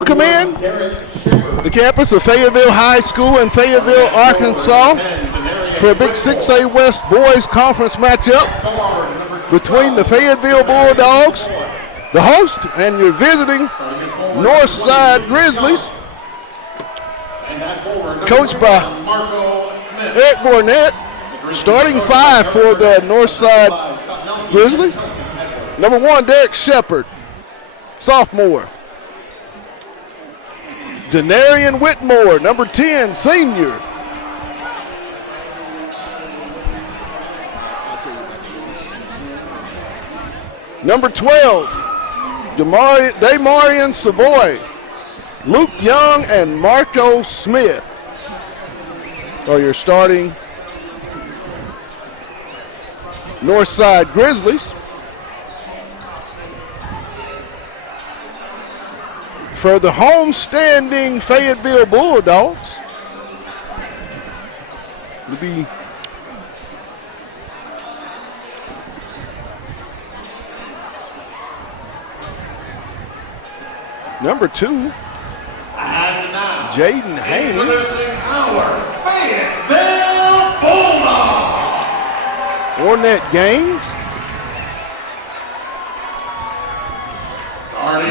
Welcome in the campus of Fayetteville High School in Fayetteville, Arkansas for a big 6A West Boys Conference matchup between the Fayetteville Bulldogs, the host, and your visiting Northside Grizzlies, coached by Ed Bornett. Starting five for the Northside Grizzlies. Number 1, Derek Shepard, sophomore. Denarian Whitmore, number 10, senior. Number 12, Damarian Savoy, Luke Young, and Marco Smith are your starting Northside Grizzlies. For the home-standing Fayetteville Bulldogs, it'll be number 2, Jaden Haney. Introducing our Fayetteville Bulldogs. Ornette Gaines.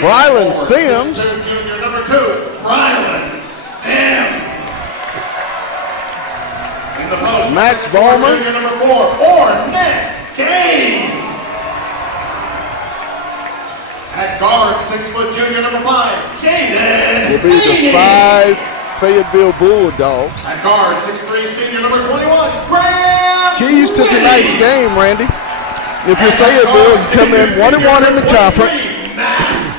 Brylan Sims. Junior number 2, Brylan Sims. In the post, Max Bowman. Junior number 4, Ornette Gaines. At guard, 6' junior number 5, Jaden Will be the 5 Fayetteville Bulldogs. At guard, 6'3", senior number 21, Graham Keys to tonight's game, Randy. If you're Fayetteville, you come in 1-1 in the conference.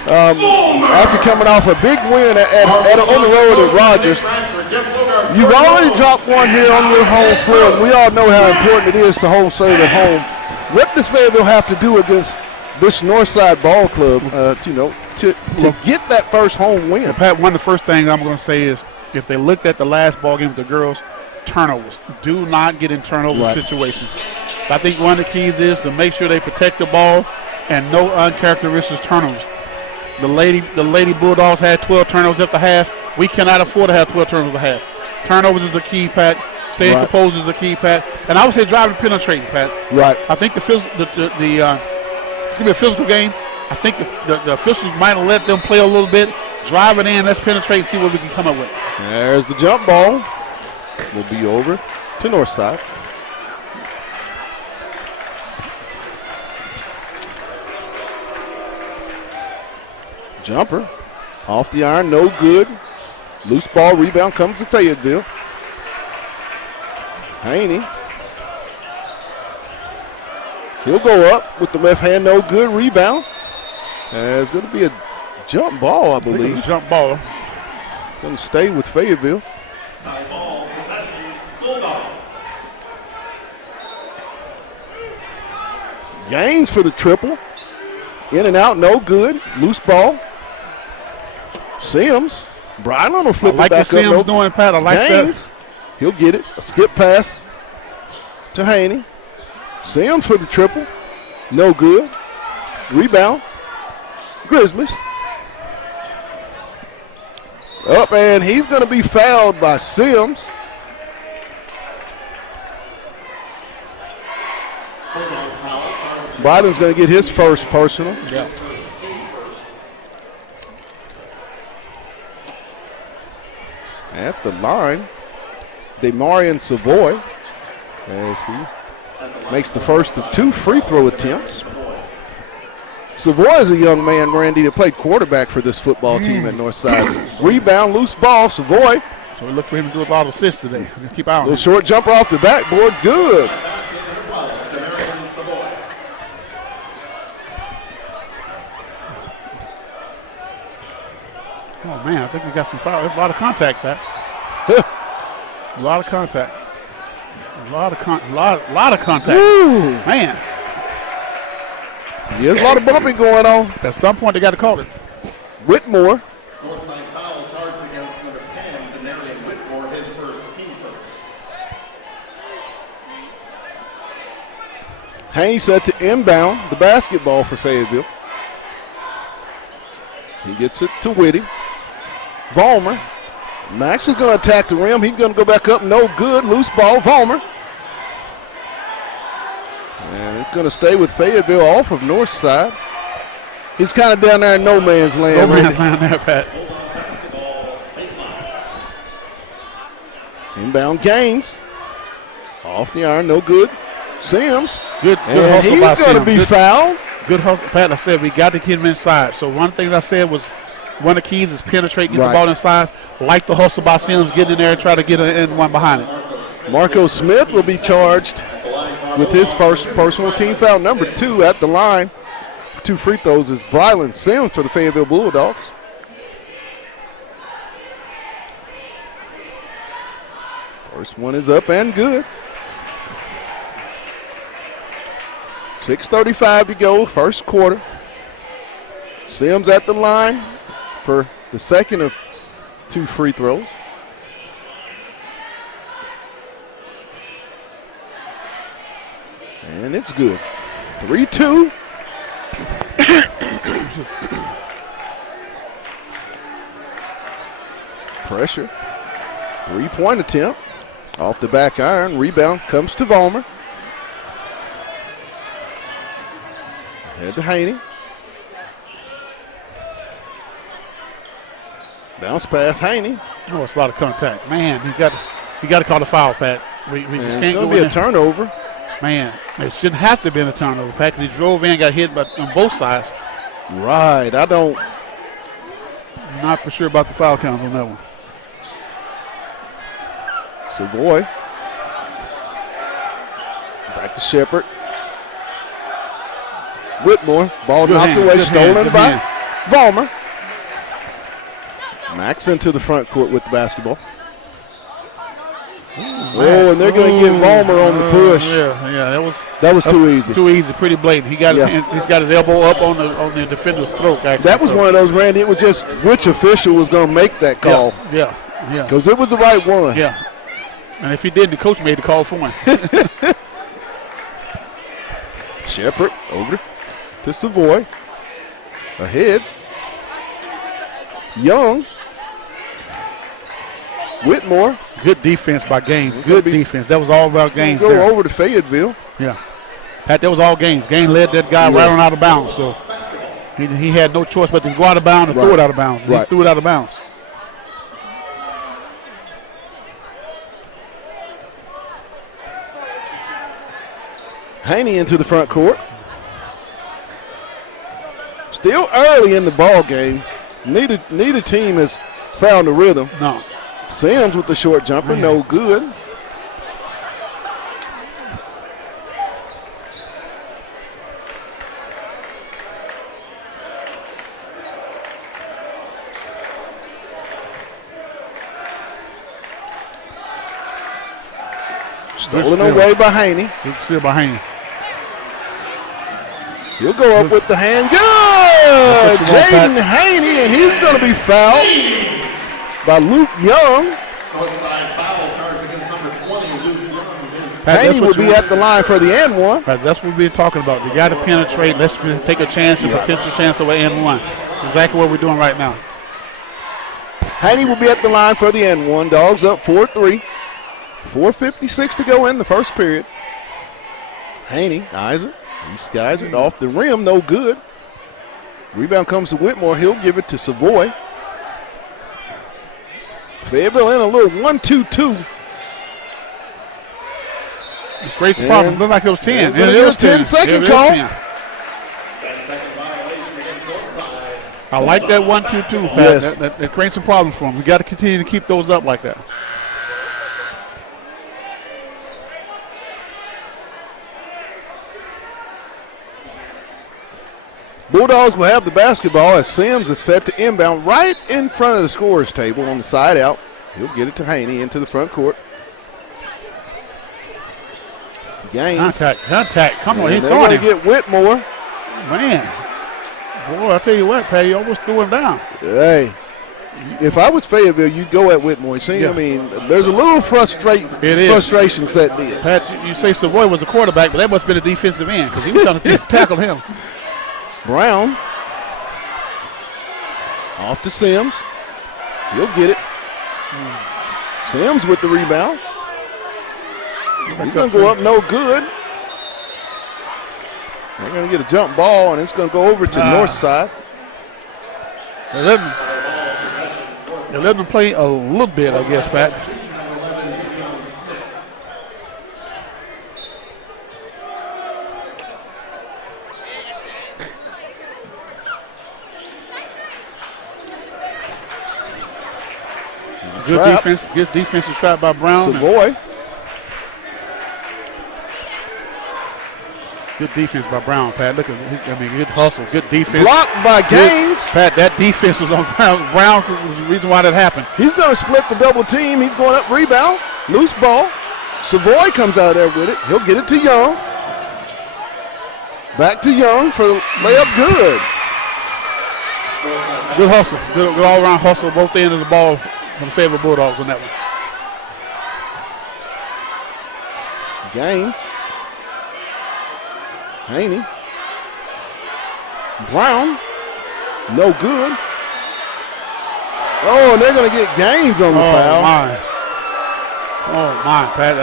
After coming off a big win on the road at Rogers, you've already dropped one here on your home floor, and we all know how important it is to home serve at home. What does Fayetteville have to do against this Northside ball club, to get that first home win? Pat, one of the first things I'm going to say is, if they looked at the last ball game with the girls, turnovers. Do not get in turnover situations. I think one of the keys is to make sure they protect the ball and no uncharacteristic turnovers. The Lady Bulldogs had 12 turnovers at the half. We cannot afford to have 12 turnovers at the half. Turnovers is a key, Pat. Staying composed is a key, Pat. And I would say driving penetrating, Pat. Right. I think it's going to be a physical game. I think the officials might have let them play a little bit. Drive it in, let's penetrate and see what we can come up with. There's the jump ball. Will be over to Northside. Jumper off the iron, no good. Loose ball, rebound comes to Fayetteville. Haney. He'll go up with the left hand, no good. Rebound. It's going to be a jump ball, I believe. It's a jump ball. It's going to stay with Fayetteville. ball, possession, Bulldogs. Gaines for the triple. In and out, no good. Loose ball. Sims. Brylan will flip it back up. Sims doing, Pat. I like Gaines. that. He'll get it. A skip pass to Haney. Sims for the triple. No good. Rebound. Grizzlies. Up, and he's going to be fouled by Sims. Biden's going to get his first personal. Yeah. At the line, Damarian Savoy, as he makes the first of 2 free throw attempts. Savoy is a young man, Randy, that played quarterback for this football team at Northside. Rebound, loose ball, Savoy. So we look for him to do a lot of assists today. Keep out on Little him. short jumper off the backboard, good. Oh, man, I think we got some foul. There's a lot of contact, Pat. A lot of contact. A lot of contact. Woo. Man, Yeah, there's a lot of bumping going on. at some point they got to call it. Whitmore. Northside foul charged against number 10, Denarian Whitmore, his first team first. Haney set to inbound the basketball for Fayetteville. He gets it to Whitty. Vollmer. Max is going to attack the rim. He's going to go back up. No good. Loose ball. Vollmer. And it's going to stay with Fayetteville off of Northside. He's kind of down there in no man's land. No man's land there, Pat. Inbound Gaines. Off the iron. No good. Sims. Good and hustle he's by going to Sims. be fouled. Good hustle. Pat, I said we got to get him inside. So one thing I said was one of the keys is penetrate, get the ball inside. Like the hustle by Sims, get in there and try to get an one behind it. Marco Smith will be charged with his first personal team foul. Number 2 at the line. 2 free throws is Brylan Sims for the Fayetteville Bulldogs. First one is up and good. 6:35 to go, first quarter. Sims at the line for the second of 2 free throws. And it's good. 3-2. Pressure. 3-point attempt. Off the back iron. Rebound comes to Vollmer. Head to Haney. Bounce pass, Haney. Oh, it's a lot of contact. Man, you got to call the foul, Pat. We just can't go in It's going to be a there. turnover. Man, it shouldn't have to have been a turnover, Pat, because he drove in, got hit on both sides. Right. I'm not for sure about the foul count on that one. Savoy. Back to Shepard. Whitmore. Ball Good knocked hand, away. good Stolen hand, good by hand. Vollmer. Max into the front court with the basketball. Oh, and they're going to get Vollmer on the push. Yeah, That was too easy. Too easy, pretty blatant. He's got his elbow up on the defender's throat. Actually, That was one of those, Randy. It was just which official was going to make that call. Yeah. Because it was the right one. Yeah. And if he didn't, the coach made the call for him. Shepard over to Savoy. Ahead. Young. Whitmore. Good defense by Gaines. Good defense. That was all about Gaines. Go over to Fayetteville. Yeah. Pat, that was all Gaines. Gaines led that guy right on out of bounds. So he had no choice but to go out of bounds and throw it out of bounds. He threw it out of bounds. Haney into the front court. Still early in the ball game. Neither team has found a rhythm. No. Sims with the short jumper, no good. Stolen away by Haney. Good steal by Haney. He'll go up with the hand. Good! Jaden Haney, and he's going to be fouled by Luke Young. Northside foul charge against number 20, Luke Young. Haney will be at the line for the and one. Right, that's what we've been talking about. You got to penetrate. Let's take a chance, a potential chance over and one. That's exactly what we're doing right now. Haney will be at the line for the and one. Dogs up 4-3. 4:56 to go in the first period. Haney eyes it. He skies it off the rim. No good. Rebound comes to Whitmore. He'll give it to Savoy. Fayetteville in a little 1-2-2. It's great problem. Looked like it was 10. It is 10-second call. 10-second violation against Northside. I like that 1-2-2, Pat. Yes. That creates some problems for him. We got to continue to keep those up like that. Bulldogs will have the basketball as Sims is set to inbound right in front of the scorer's table on the side out. He'll get it to Haney into the front court. Gaines. Contact. Come on, he's They're throwing going to him. get Whitmore. Man. Boy, I tell you what, Pat, he almost threw him down. Hey, if I was Fayetteville, you'd go at Whitmore. See, I mean, there's a little frustration setting in. Pat, you say Savoy was a quarterback, but that must have been a defensive end because he was trying to tackle him. Brown. Off to Sims. He'll get it. Sims with the rebound. He's going to go up no good. They're going to get a jump ball, and it's going to go over to Northside. They're letting them play a little bit, I guess, Pat. Good defense. Good defensive trap by Brown. Savoy. Good defense by Brown, Pat. Look at good hustle, good defense. Blocked by Gaines. Pat, that defense was on Brown. Brown was the reason why that happened. He's going to split the double team. He's going up rebound. Loose ball. Savoy comes out there with it. He'll get it to Young. Back to Young for the layup. Good. Good hustle. Good all-around hustle. Both ends of the ball for the Fayetteville Bulldogs on that one. Gaines. Haney. Brown. No good. Oh, and they're going to get Gaines on the foul. Oh, my, Pat.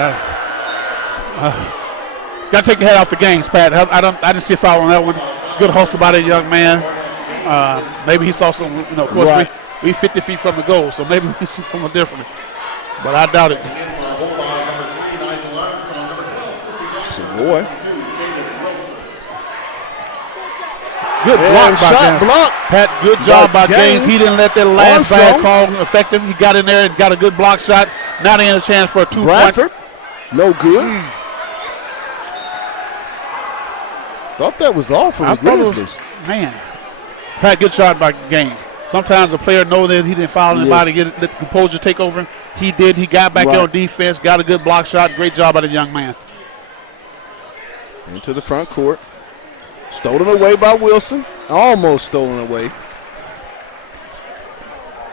Got to take your head off the Gaines, Pat. I didn't see a foul on that one. Good hustle by that young man. Maybe he saw some, of course, right. we 50 feet from the goal, so maybe we see something different. But I doubt it. Savoy. Good block by Gaines. Block. Pat, good job by Gaines. He didn't let that last bad call affect him. He got in there and got a good block shot. Now they had a chance for a 2-point. Bradford. No good. Thought that was all for the Grizzlies. Man. Pat, good shot by Gaines. Sometimes the player knows that he didn't foul anybody, let the composure take over him. He did. He got back there on defense, got a good block shot. Great job by the young man. Into the front court. Stolen away by Wilson. Almost stolen away.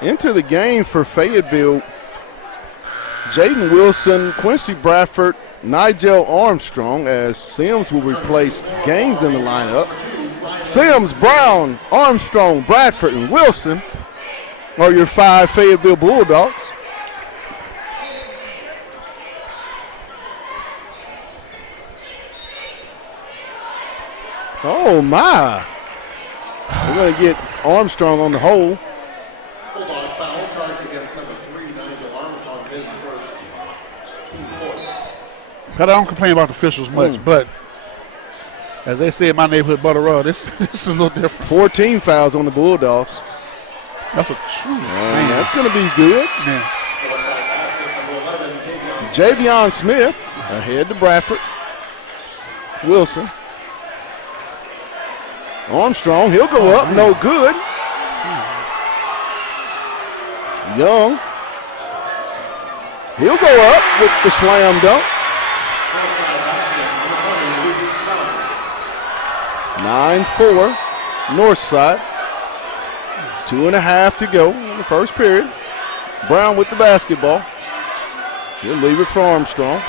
Into the game for Fayetteville. Jaden Wilson, Quincy Bradford, Nigel Armstrong, as Sims will replace Gaines in the lineup. Sims, Brown, Armstrong, Bradford, and Wilson are your 5 Fayetteville Bulldogs. Oh, my. We're going to get Armstrong on the hole. Bulldog foul charged against number 3, Nigel Armstrong, his first team fourth. I don't complain about the officials much, but as they say in my neighborhood, Butter Road, this is a little different. 14 fouls on the Bulldogs. That's a true. And that's going to be good. Man. Javion Smith ahead to Bradford. Wilson. Armstrong, he'll go up, no good. Young. He'll go up with the slam dunk. 9-4, Northside. 2.5 to go in the first period. Brown with the basketball. He'll leave it for Armstrong.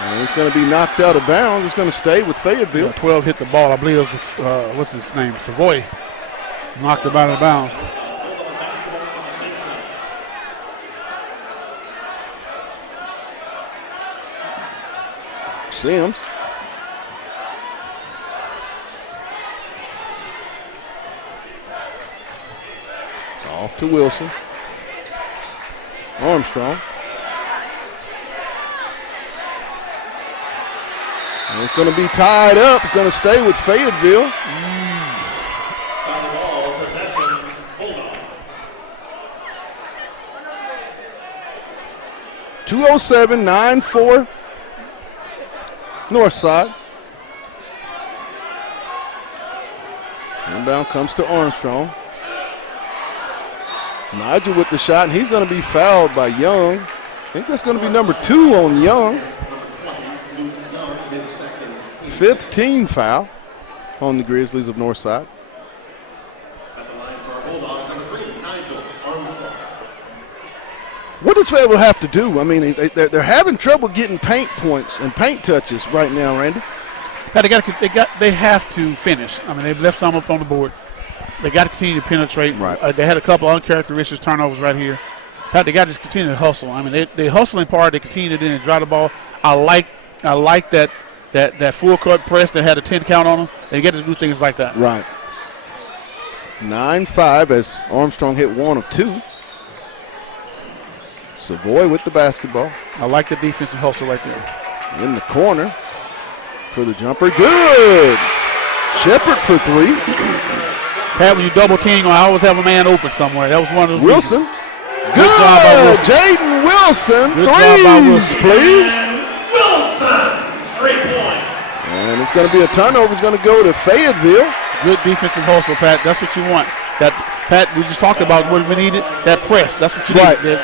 And it's going to be knocked out of bounds. It's going to stay with Fayetteville. Yeah, 12 hit the ball. I believe it was, what's his name? Savoy. Knocked him out of bounds. Sims. Off to Wilson. Armstrong. And it's going to be tied up. It's going to stay with Fayetteville. .207, 9-4, Northside. Inbound comes to Armstrong. Nigel with the shot, and he's going to be fouled by Young. I think that's going to be number 2 on Young. 5th team foul on the Grizzlies of Northside. At the line for our Bulldogs, number 3, Nigel Armstrong. What does Fayetteville have to do? I mean, they're having trouble getting paint points and paint touches right now, Randy. They have to finish. I mean, they've left some up on the board. They got to continue to penetrate. Right. They had a couple uncharacteristic turnovers right here. They got to just continue to hustle. I mean, they hustling part. They continue to then drive the ball. I like that full court press that had a 10 count on them. They get to do things like that. Right. 9-5 as Armstrong hit 1 of 2. Savoy with the basketball. I like the defensive hustle right there. In the corner for the jumper. Good. Shepard for 3. Pat, when you double team, I always have a man open somewhere. That was one of the Wilson. reasons. Good. Jaden Wilson. Good job by Threes, Wilson. please. Wilson, 3 points. And it's going to be a turnover. It's going to go to Fayetteville. Good defensive hustle, Pat. That's what you want. That Pat, we just talked about what we needed. That press. That's what you Right. need.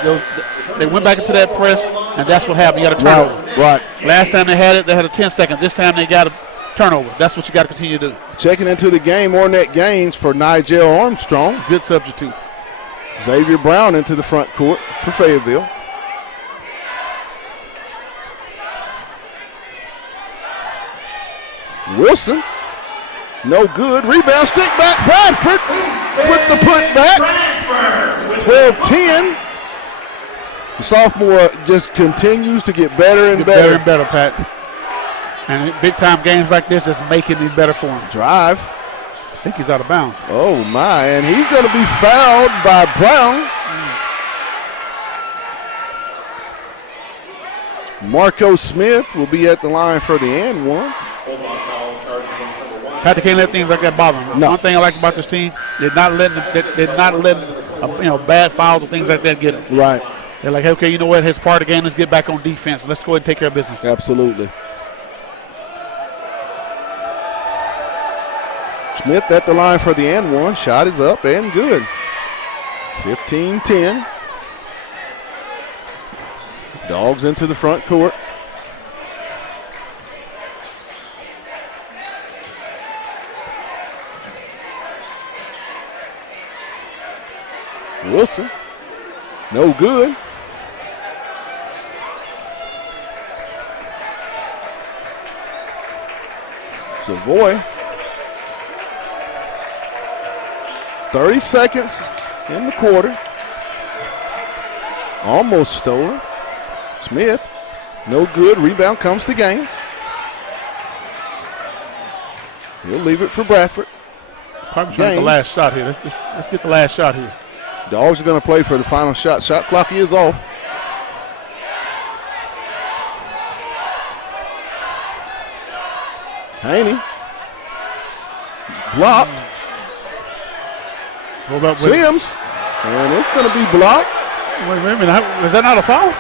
They went back into that press, and that's what happened. You got a turnover. Right. Last time they had it, they had a 10 second. This time they got a turnover. That's what you got to continue to do. Checking into the game, Ornette Gaines for Nigel Armstrong. Good substitute. Xavier Brown into the front court for Fayetteville. Wilson, no good. Rebound, stick back. Bradford with the putback. 12-10. The sophomore just continues to get better and Get better. better and better, Pat. And in big-time games like this, it's making me better for him. Drive. I think he's out of bounds. Oh, my. And he's going to be fouled by Brown. Marco Smith will be at the line for the and one. Pat, they can't let things like that bother them. No. One thing I like about this team, they're not letting bad fouls and things like that get them. Right. They're like, okay, you know what? It's part of the game. Let's get back on defense. Let's go ahead and take care of business. Absolutely. Smith at the line for the and one. Shot is up and good. 15-10. Dogs into the front court. Wilson, no good. Savoy. 30 seconds in the quarter. Almost stolen. Smith, no good. Rebound comes to Gaines. He'll leave it for Bradford. Probably trying to get the last shot here. Let's get the last shot here. Dogs are going to play for the final shot. Shot clock is off. Haney. Blocked. What about Sims. And it's going to be blocked. Wait a minute. Was that not a foul?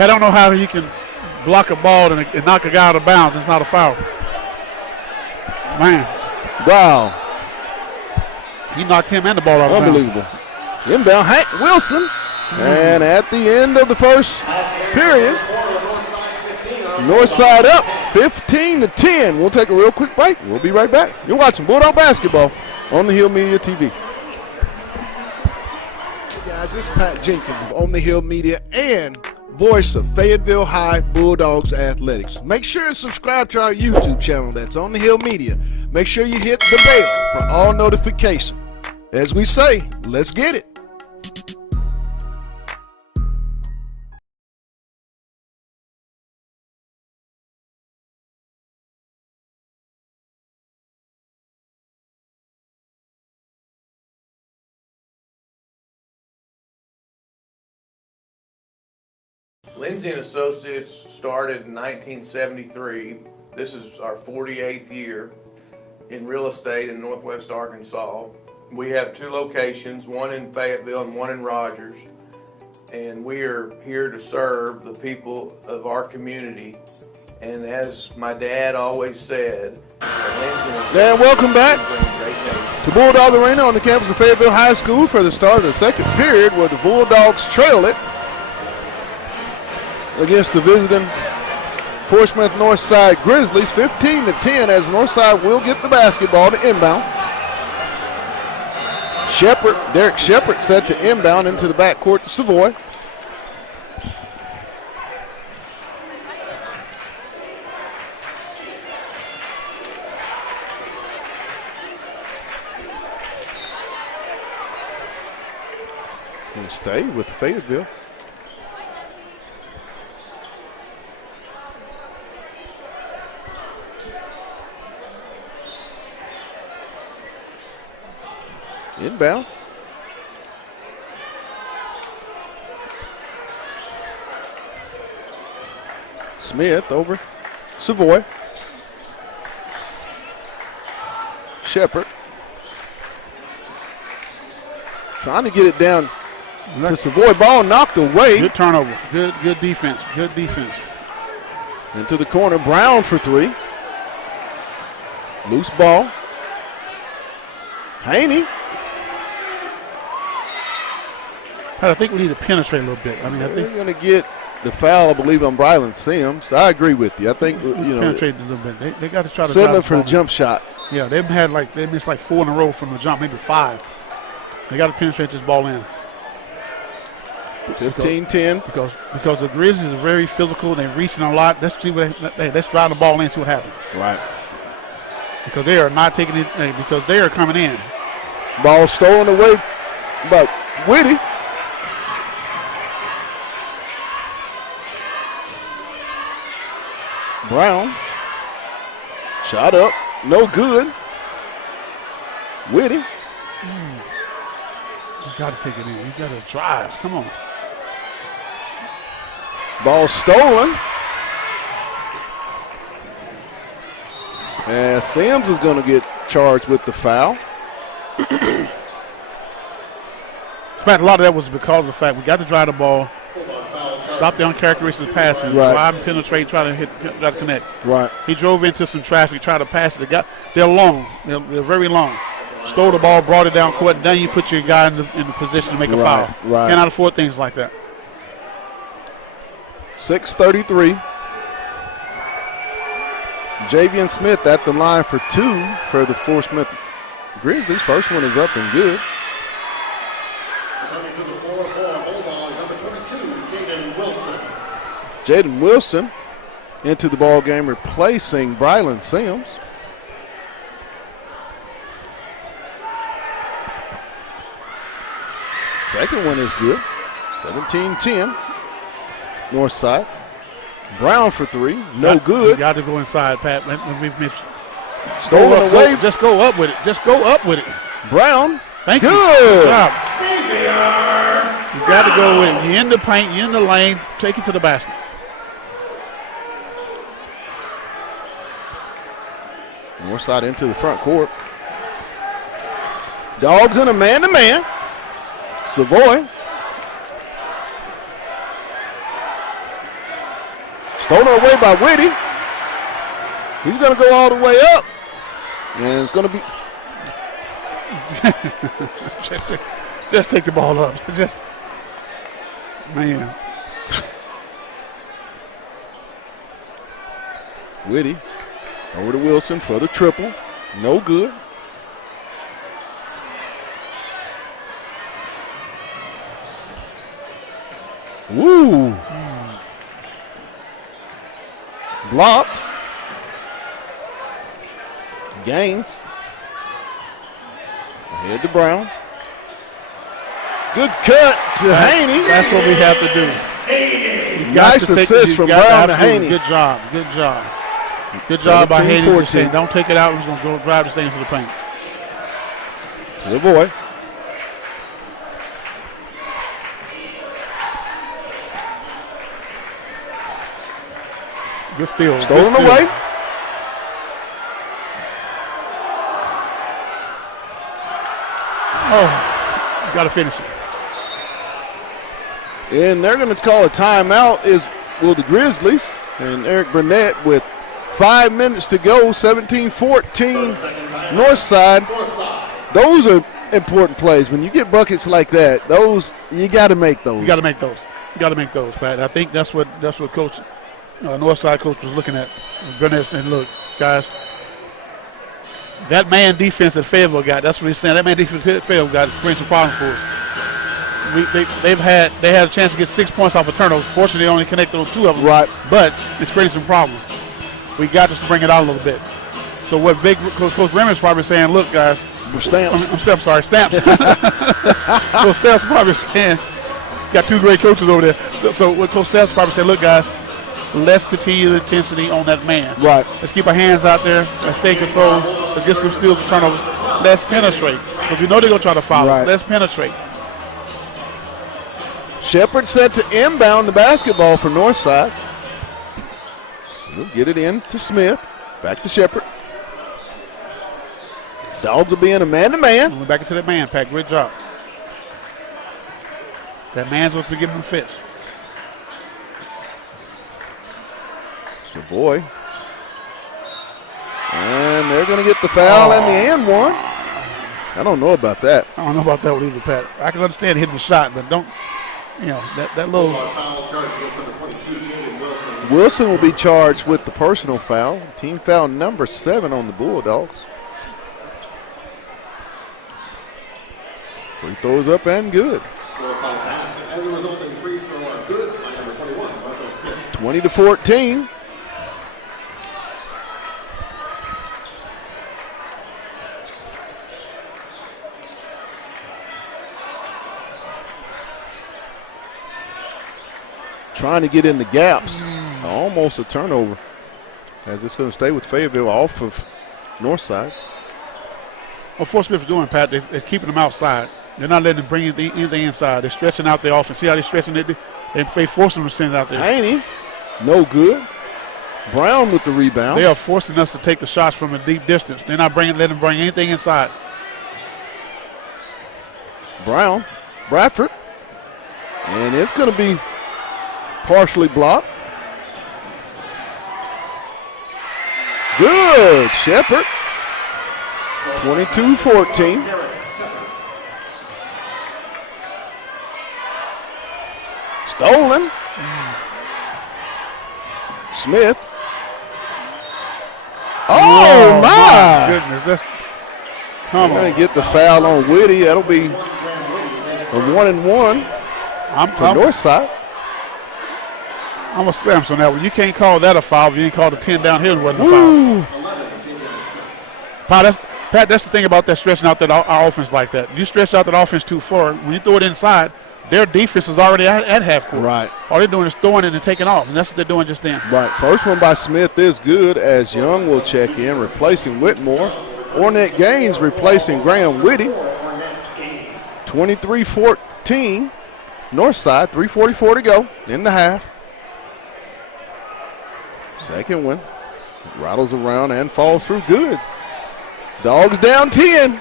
I don't know how you can block a ball and knock a guy out of bounds. It's not a foul. Man. Wow. He knocked him and the ball out of bounds. Unbelievable. Inbound, Hank Wilson. And at the end of the first period, Northside up 15-10. We'll take a real quick break. We'll be right back. You're watching Bulldog Basketball on the Hill Media TV. Hey guys, this is Pat Jenkins of On the Hill Media and voice of Fayetteville High Bulldogs Athletics. Make sure and subscribe to our YouTube channel that's On the Hill Media. Make sure you hit the bell for all notifications. As we say, let's get it. Lindsay & Associates started in 1973. This is our 48th year in real estate in Northwest Arkansas. We have 2 locations, one in Fayetteville and one in Rogers. And we are here to serve the people of our community. And as my dad always said, And welcome back to Bulldog Arena on the campus of Fayetteville High School for the start of the second period, where the Bulldogs trail it against the visiting Fort Smith Northside Grizzlies, 15-10, as Northside will get the basketball to inbound. Derek Shepard set to inbound into the backcourt to Savoy. And stay with Fayetteville. Inbound. Smith over Savoy. Shepard trying to get it down to Savoy. Ball knocked away. Good turnover. Good defense. Good defense. Into the corner. Brown for three. Loose ball. Haney. I think we need to penetrate a little bit. I mean, I think they're going to get the foul, I believe, on Brylan Sims. I agree with you. I think, penetrate a little bit. They got to try to settling for the jump shot. Yeah, they missed like 4 in a row from the jump, maybe 5. They got to penetrate this ball in. 15-10. Because the Grizzlies are very physical. They're reaching a lot. Let's drive the ball in, see what happens. Right. Because they are not taking it. Because they are coming in. Ball stolen away by Whitty. Brown. Shot up. No good. Whitty. You got to take it in. You got to drive. Come on. Ball stolen. And Sims is going to get charged with the foul. In fact, a lot of that was because of the fact we got to drive the ball, stop the uncharacteristic passing, drive and penetrate, try to connect. Right. He drove into some traffic, tried to pass it. They're long. They're very long. Stole the ball, brought it down court, and then you put your guy in the position to make a foul. Right. Cannot afford things like that. 6:33. Javian Smith at the line for 2 for the Fort Smith Grizzlies. First one is up and good. Returning to the floor for Bulldogs, number 22, Jaden Wilson. Jaden Wilson into the ball game, replacing Brylan Sims. Second one is good. 17-10. Northside. Brown for 3. No good. You got to go inside, Pat. Stolen away. Just go up with it. Just go up with it. Brown. Thank you. Good job. You got to go with it. You're in the paint. You're in the lane. Take it to the basket. Northside into the front court. Dogs in a man-to-man. Savoy. Stolen away by Whitty. He's going to go all the way up. And it's going to be. Just take the ball up. Just, man. Whitty over to Wilson for the triple. No good. Woo. Blocked. Gaines. Ahead to Brown. Good cut to Haney. That's what we have to do. Nice assist from Brown to Haney. Good job. Good job. Good job by Haney. Don't take it out. We're going to go drive the thing into the paint. To the boy. Good steal. Stolen Good steal. away. Oh, you got to finish it. And they're going to call a timeout will the Grizzlies. And Eric Burnett with 5 minutes to go, 17-14 Northside. Those are important plays. When you get buckets like that, those you got to make those. You got to make those. You got to make those, Pat. I think that's what Coach Northside coach was looking at. Burnett saying, "Look, guys, that man defense that Fayetteville got. That's what he's saying. That man defense that Fayetteville got brings some problems for us. They had a chance to get 6 points off a turnover. Fortunately, they only connected on 2 of them. Right. But it's creating some problems. We got to bring it out a little bit. So what Coach Remer's probably saying, look, guys, Stamps. Stamps. Coach Stamps probably saying, got two great coaches over there. So what Coach Steph's probably said, look, guys, let's continue the intensity on that man. Right. Let's keep our hands out there. Let's stay in control. Let's get some steals and turnovers. Let's penetrate. Because we know they're going to try to foul us. Right. Let's penetrate. Shepard set to inbound the basketball for Northside. He'll get it in to Smith. Back to Shepard. Dogs will be in a man-to-man. We're back into that man, Pat. Great job. That man's supposed to be giving them fits. Savoy. And they're going to get the foul and the and one. I don't know about that. I don't know about that one either, Pat. I can understand hitting the shot, but don't, that little. Foul charge against number 22, Jaden Wilson. Wilson will be charged with the personal foul. Team foul number 7 on the Bulldogs. Free throws up and good. Northside basket. And the resulting free throw are good by number 21, Michael Smith. 20-14. Trying to get in the gaps. Almost a turnover. As it's going to stay with Fayetteville off of Northside. What Fort Smith is doing, Pat, they're keeping them outside. They're not letting them bring anything inside. They're stretching out their offense. See how they're stretching it? They force them to send it out there. Haney, no good. Brown with the rebound. They are forcing us to take the shots from a deep distance. They're not letting them bring anything inside. Brown, Bradford. And it's going to be partially blocked. Good, Shepard. 22-14. Stolen. Smith. Oh, my. Goodness, come Going on. to get the foul on Whitty. That'll be a 1-and-1 for Northside. I'm going to stamp on that one. You can't call that a foul if you didn't call the 10 downhill. It wasn't a foul. Pat, that's the thing about that stretching out our offense like that. You stretch out that offense too far. When you throw it inside, their defense is already at half court. Right. All they're doing is throwing it and taking off, and that's what they're doing just then. Right. First one by Smith is good as Young will check in, replacing Whitmore. Ornette Gaines replacing Graham Whitty. 23-14. Northside, 3:44 to go in the half. Second one. Rattles around and falls through. Good. Dogs down 10.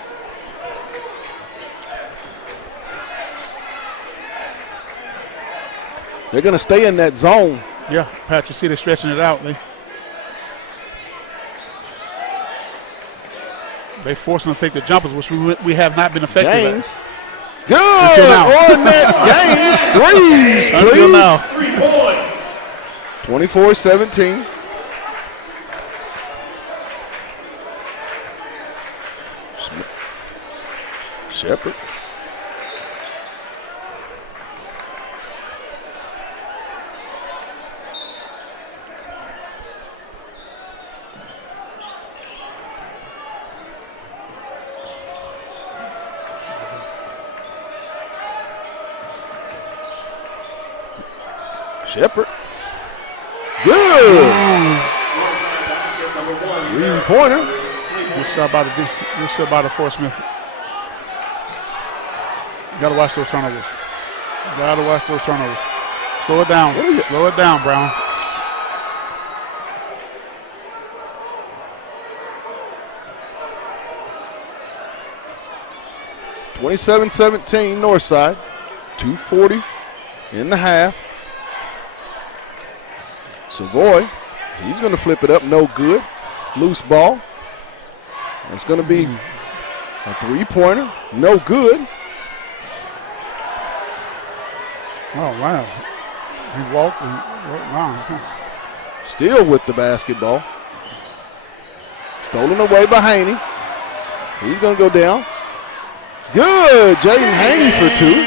They're going to stay in that zone. Yeah, Pat, you see they're stretching it out. They forcing them to take the jumpers, which we have not been effective Gaines. at. Good. Ornette Gaines. Threes, please. Until now. 24-17. Shepard. Shepard. Good. Three-pointer. Good shot by the Fort Smith. You got to watch those turnovers. Slow it down. Slow it down, Brown. (27-17) Northside. 2:40 in the half. Savoy, he's going to flip it up, no good. Loose ball. It's going to be a three-pointer, no good. Oh, wow. He walked and wow. Still with the basketball. Stolen away by Haney. He's going to go down. Good. Jaden Haney for two.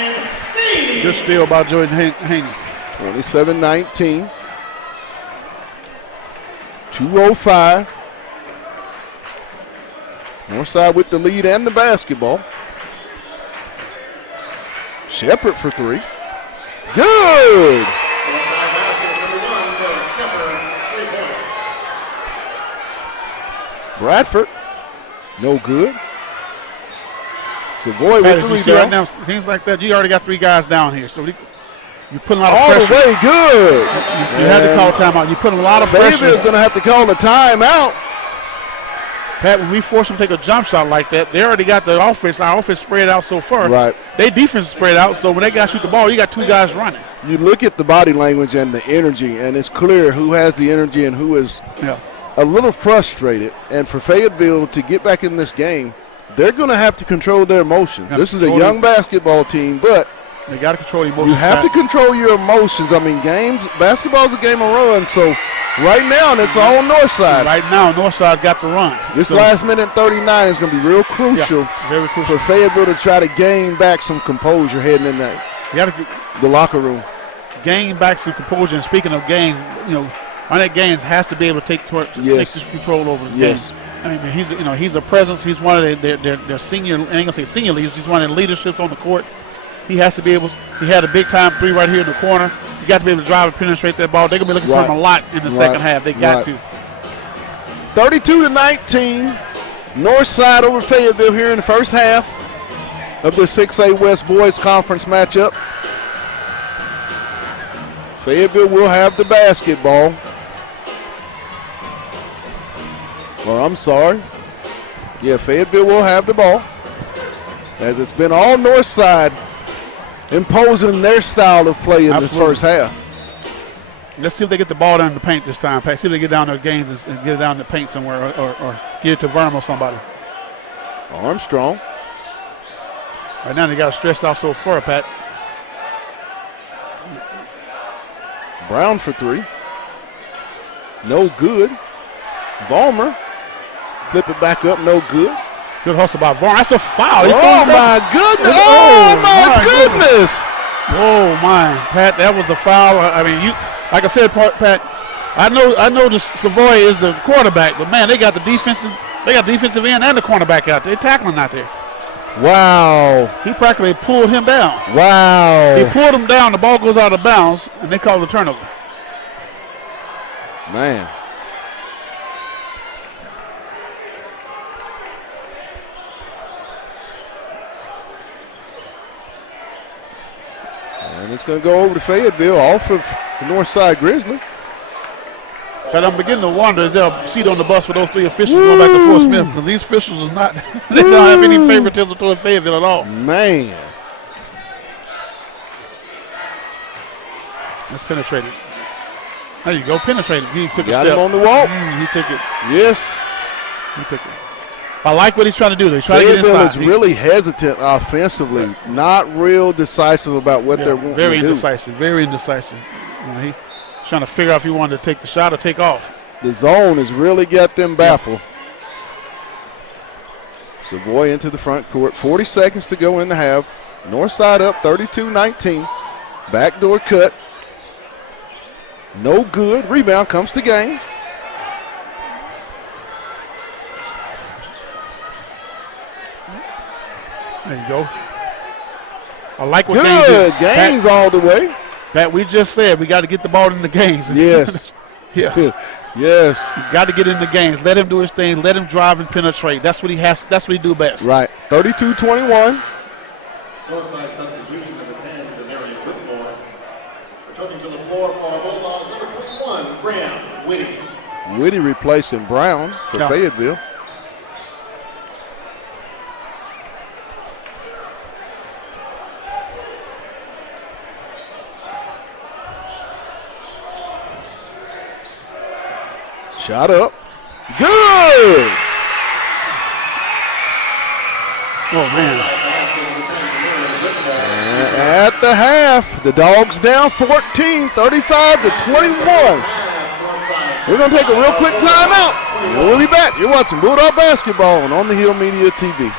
Good steal by Jaden Haney. 27-19. 2:05. Northside with the lead and the basketball. Shepard for three. Good. Northside basket number 1 for Shepherd, 3 points. Bradford, no good. Savoy Pat, with if the you see right rebound. now, things like that, you already got 3 guys down here. So you're putting a lot of All the pressure. way, good. You had to call timeout. You're putting a lot of pressure. Fayetteville's going to have to call the timeout. Pat, when we force them to take a jump shot like that, they already got the offense. Our offense spread out so far. Right. They defense is spread out, so when they got to shoot the ball, you got 2 guys running. You look at the body language and the energy, and it's clear who has the energy and who is a little frustrated. And for Fayetteville to get back in this game, they're going to have to control their emotions. This is a young basketball team, but they got to control emotions. you have to control your emotions. I mean, basketball is a game of runs, so right now it's all Northside. Right now, Northside got the runs. This last minute 39 is going to be real crucial, very crucial for Fayetteville to try to gain back some composure heading in the locker room. Gain back some composure. And speaking of games, Arnett Gaines has to be able to take this control over the game. I mean, he's a presence. He's one of their senior. I ain't gonna say senior leaders. He's one of the leaderships on the court. He has to be able. He had a big time 3 right here in the corner. You got to be able to drive and penetrate that ball. They're gonna be looking for him a lot in the second half. They got to. 32-19, Northside over Fayetteville here in the first half of the 6A West Boys Conference matchup. Fayetteville will have the basketball. Or I'm sorry. Yeah, Fayetteville will have the ball. As it's been all Northside imposing their style of play in this first half. Let's see if they get the ball down in the paint this time, Pat. See if they get down their games and get it down in the paint somewhere or get it to Verm or somebody. Armstrong. Right now they got it stretched out so far, Pat. Brown for 3. No good. Vollmer. Flip it back up, no good. Good hustle by Vaughn. That's a foul. Oh, my goodness. Oh, my goodness. Oh, my. Pat, that was a foul. I mean, like I said, Pat, I know the Savoy is the quarterback, but, man, they got the defensive end and the cornerback out there. They're tackling out there. Wow. He practically pulled him down. Wow. He pulled him down. The ball goes out of bounds, and they call the turnover. Man. And it's going to go over to Fayetteville off of the Northside Grizzlies. But I'm beginning to wonder, is there a seat on the bus for those 3 officials going back to Fort Smith? Because these officials is not, they don't have any favoritism toward Fayetteville at all. Man. Let's penetrate it. There you go, penetrate it. He took Got a step. him on the wall. He took it. Yes. He took it. I like what he's trying to do. He's trying to get Fayetteville inside. is really hesitant offensively, not real decisive about what they're wanting to do. Very indecisive, very indecisive. He's trying to figure out if he wanted to take the shot or take off. The zone has really got them baffled. Savoy into the front court. 40 seconds to go in the half. Northside up 32-19. Backdoor cut. No good. Rebound comes to Gaines. There you go. I like what Good. Gaines did. Gaines all the way. Pat, we just said we got to get the ball in the games. Yes. Yeah. Yes. You got to get in the games. Let him do his thing. Let him drive and penetrate. That's what he has. That's what he do best. Right. 32-21. Northside substitution number 10, Denarian Whitmore. Returning to the floor for our Bulldogs, number 21, Graham Whitty. Whitty replacing Brown for Fayetteville. Shot up. Good! Oh, man. At the half, the Dogs down 14, 35-21. We're going to take a real quick timeout, and we'll be back. You're watching Bulldog Basketball on the Hill Media TV.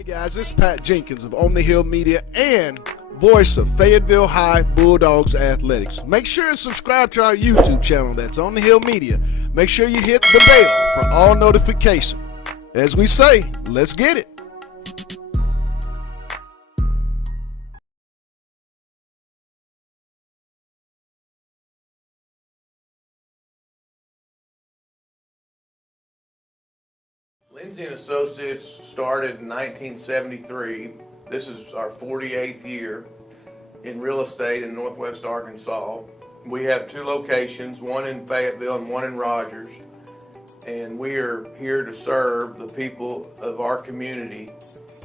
Hey guys, this is Pat Jenkins of On the Hill Media and voice of Fayetteville High Bulldogs Athletics. Make sure and subscribe to our YouTube channel, that's On the Hill Media. Make sure you hit the bell for all notifications. As we say, let's get it. Lindsay and Associates started in 1973. This is our 48th year in real estate in Northwest Arkansas. We have two locations, one in Fayetteville and one in Rogers. And we are here to serve the people of our community.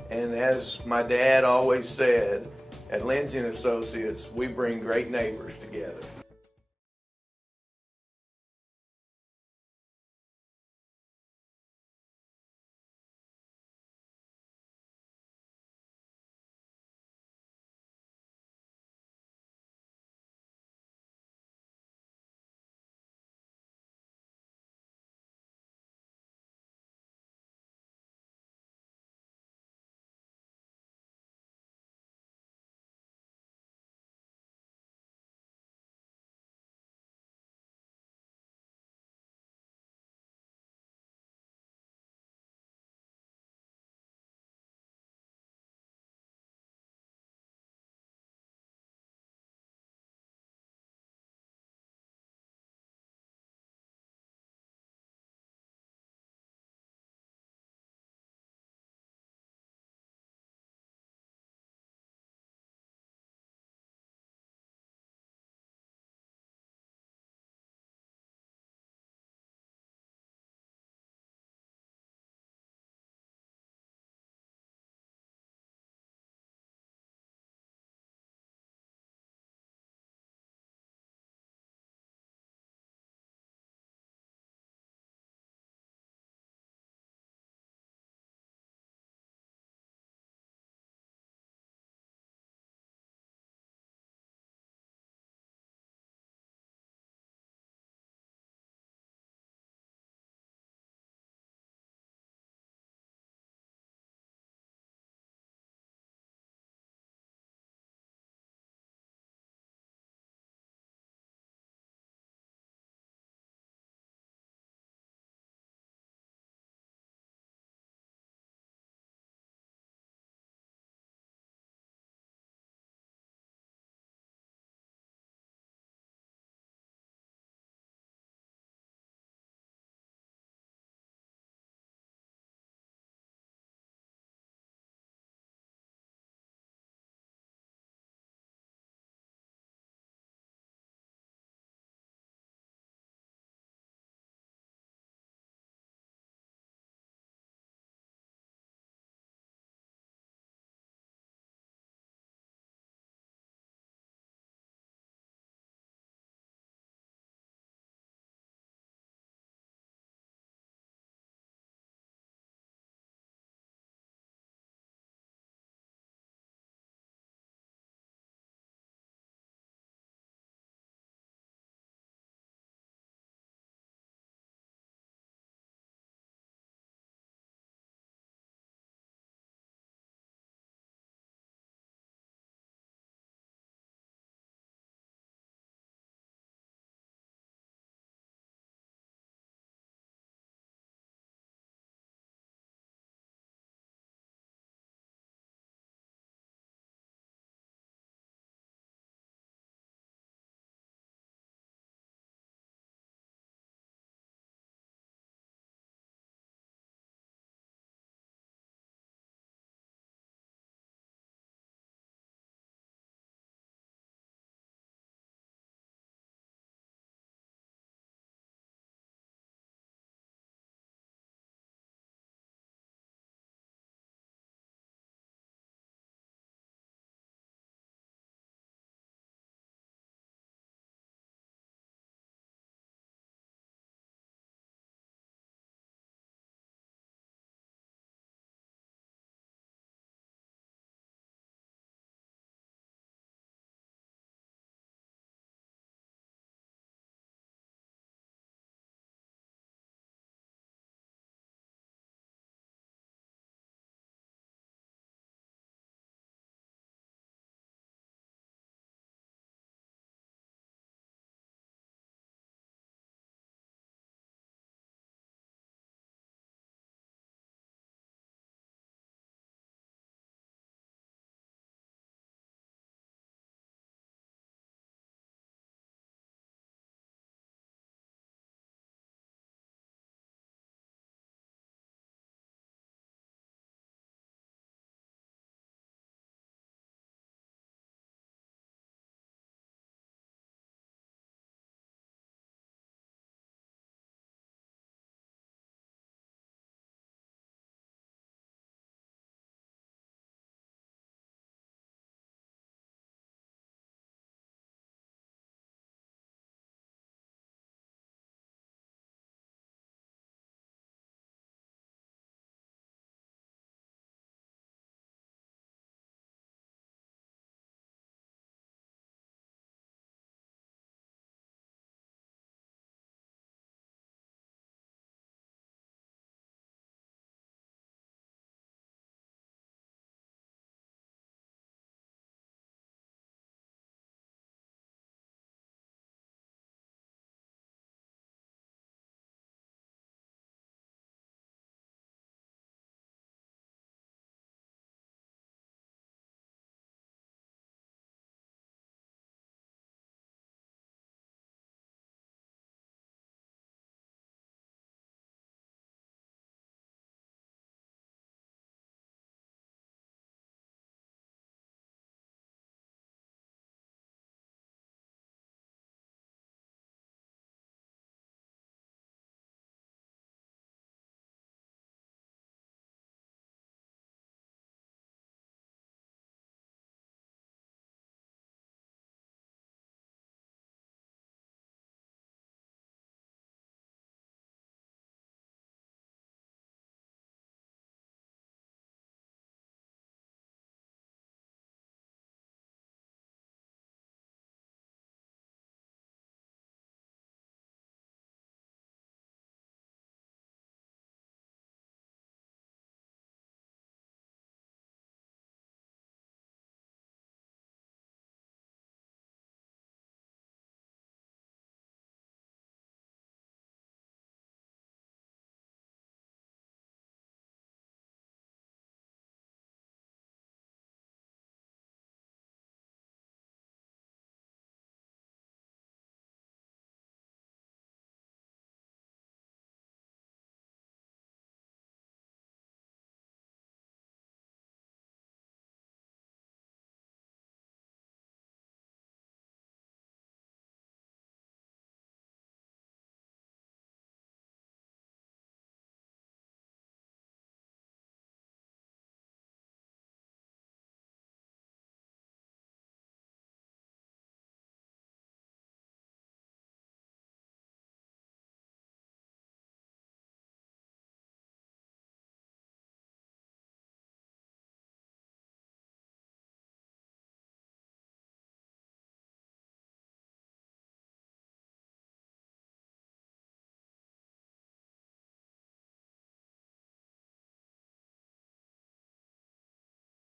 And as my dad always said, at Lindsay and Associates, we bring great neighbors together.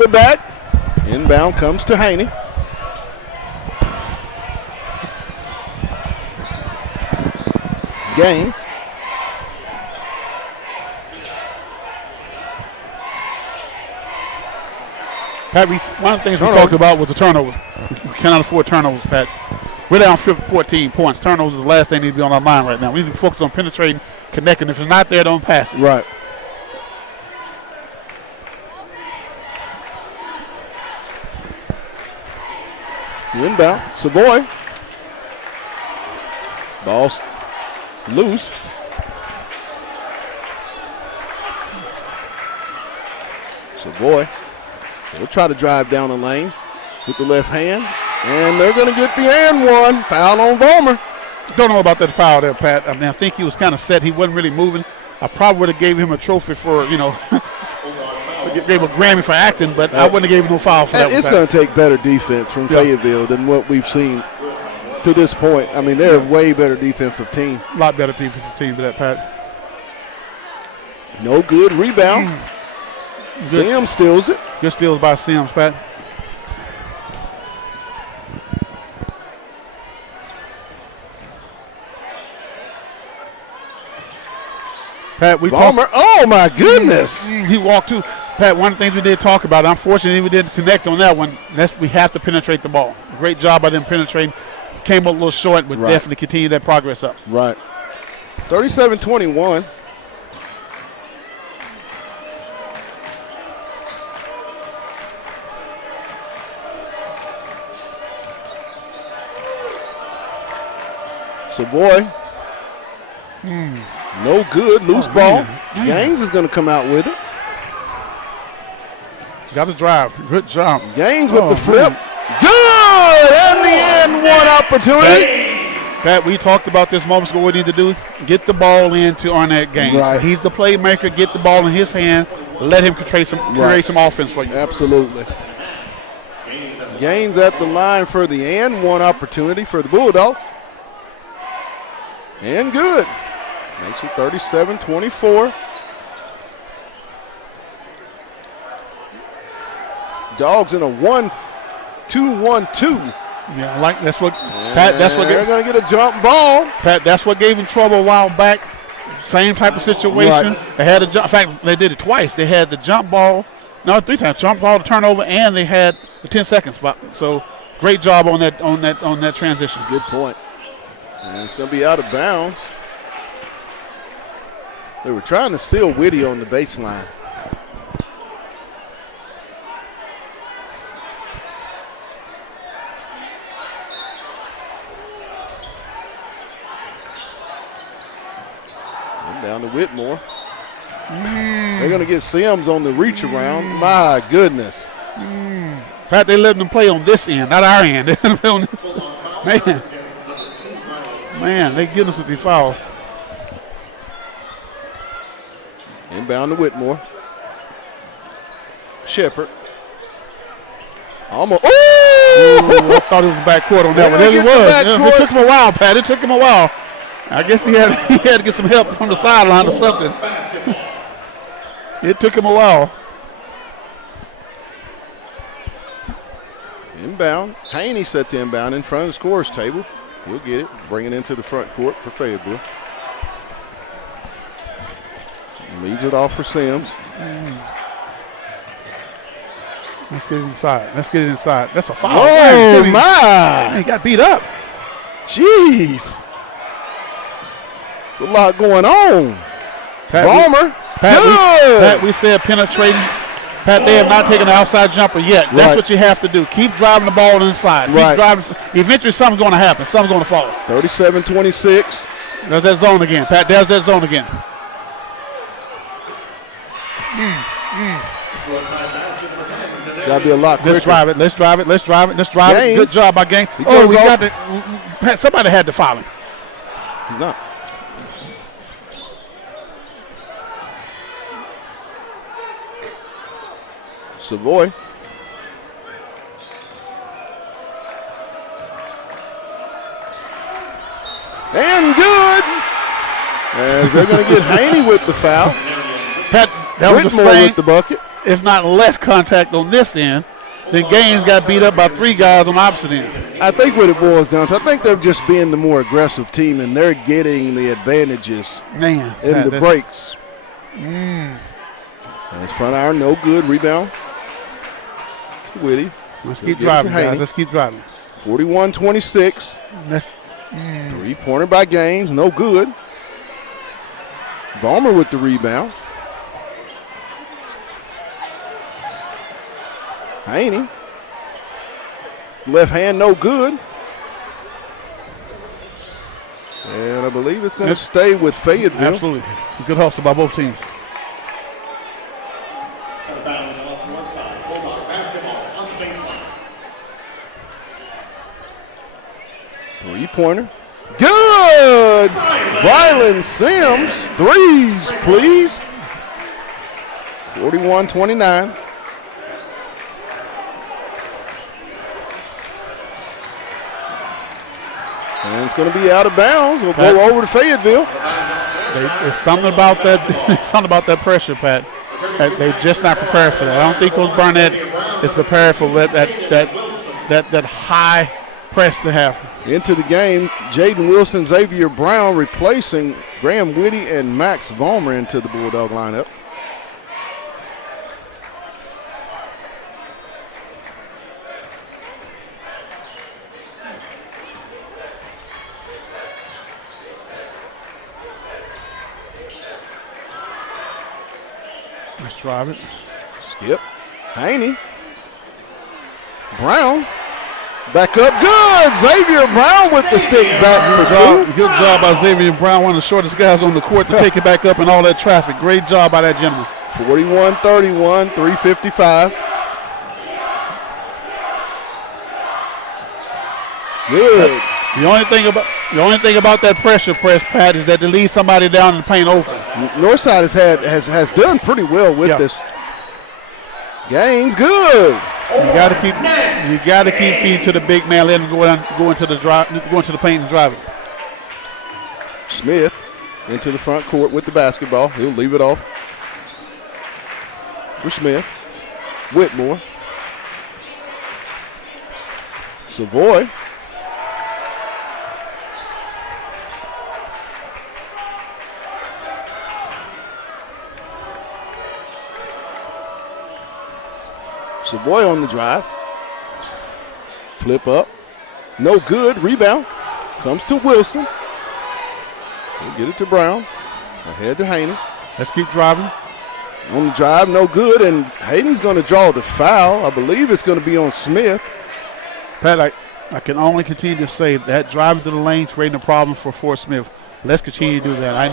We're back. Inbound comes to Haney. Gaines. Pat, one of the things we talked about was the turnovers. We cannot afford turnovers, Pat. We're down 14 points. Turnovers is the last thing that need to be on our mind right now. We need to focus on penetrating, connecting. If it's not there, don't pass it. Right. Inbound. Savoy. Ball's loose. Savoy. They'll try to drive down the lane with the left hand. And they're going to get the and one. Foul on Vollmer. Don't know about that foul there, Pat. I mean, I think he was kind of set. He wasn't really moving. I probably would have gave him a trophy for, gave him a Grammy for acting, but I wouldn't have gave him no foul for that. It's going to take better defense from Fayetteville than what we've seen to this point. I mean, they're a way better defensive team. A lot better defensive team for that, Pat. No good rebound. Sims steals it. Good steals by Sims, Pat. Pat, oh my goodness! He walked too. Pat, one of the things we did talk about, unfortunately we didn't connect on that one. We have to penetrate the ball. Great job by them penetrating. Came up a little short, but definitely continue that progress up. Right. 37-21. Savoy. No good. Loose ball. Gaines is going to come out with it. Got to drive. Good job. Gaines with the flip. Good! And the end one opportunity. Pat, we talked about this moments ago. What we need to do is get the ball into Arnett Gaines. Right. He's the playmaker. Get the ball in his hand. Let him create some offense for you. Absolutely. Gaines at the line for the and one opportunity for the Bulldogs. And good. Makes it 37-24. Dogs in a 1-2-1-2. Yeah, that's what Pat. That's what they're going to get a jump ball. Pat, that's what gave him trouble a while back. Same type of situation. Right. They had a jump. In fact, they did it twice. They had the jump ball, three times. Jump ball, the turnover, and they had the 10 seconds spot. So great job on that transition. Good point. And it's going to be out of bounds. They were trying to seal Whitty on the baseline. And down to Whitmore. They're going to get Sims on the reach around. My goodness. Pat, they letting them play on this end, not our end. They let them play on this. Man, they get us with these fouls. Inbound to Whitmore. Shepard. Almost. I thought it was a backcourt on that one. There he was. It took him a while, Pat. It took him a while. I guess he had to get some help from the sideline or something. It took him a while. Inbound. Haney set the inbound in front of the scorer's table. He'll get it. Bring it into the front court for Fayetteville. Leaves it off for Sims. Let's get it inside. That's a foul. Oh, my. He got beat up. Jeez. There's a lot going on. Vollmer. Pat, we said penetrating. Pat, they have not taken an outside jumper yet. That's what you have to do. Keep driving the ball inside. Keep driving. Eventually something's going to happen. Something's going to fall. 37-26. There's that zone again. Pat, there's that zone again. Got to be a lot quicker. Let's drive it. Good job by Gaines. We got the. Pat, somebody had to foul him. He's not. Savoy. And good. As they're going to get Haney with the foul. Pat, that was the Whitmore same. with the bucket. if not less contact on this end, then Gaines got beat up by 3 guys on the opposite end. I think what it boils down to, I think they're just being the more aggressive team, and they're getting the advantages in the breaks. That's front iron, no good. Rebound. Whitty. Let's keep driving, guys. Let's keep driving. 41-26. Three-pointer by Gaines, no good. Vollmer with the rebound. Haney. Left hand, no good. And I believe it's going to stay with Fayetteville. Absolutely. Good hustle by both teams. Out of bounds off Northside. Bulldog basketball on the baseline. Three-pointer. Good! Brylan Sims. Threes, please. 41-29. And it's going to be out of bounds. We'll go over to Fayetteville. There's something about that. Something about that pressure, Pat. They're just not prepared for that. I don't think Coach Barnett is prepared for that high press to have. Into the game, Jaden Wilson, Xavier Brown replacing Graham Whitty and Max Vollmer into the Bulldog lineup. Let's drive it. Skip. Haney. Brown. Back up. Good. Xavier Brown with the stick back for two. Good job by Xavier Brown, one of the shortest guys on the court, to take it back up in all that traffic. Great job by that gentleman. 41-31, 3:55. Good. The only thing about that pressure press, Pat, is that they leave somebody down in the paint open. Northside has done pretty well with this. Gaines, good. You got to keep feeding to the big man, let him go into the paint and drive it. Smith into the front court with the basketball. He'll leave it off for Smith. Whitmore. Savoy. Savoy on the drive. Flip up. No good. Rebound. Comes to Wilson. We'll get it to Brown. Ahead to Haney. Let's keep driving. On the drive, no good. And Haney's going to draw the foul. I believe it's going to be on Smith. Pat, I can only continue to say that driving to the lane creating a problem for Fort Smith. Let's continue to do that. I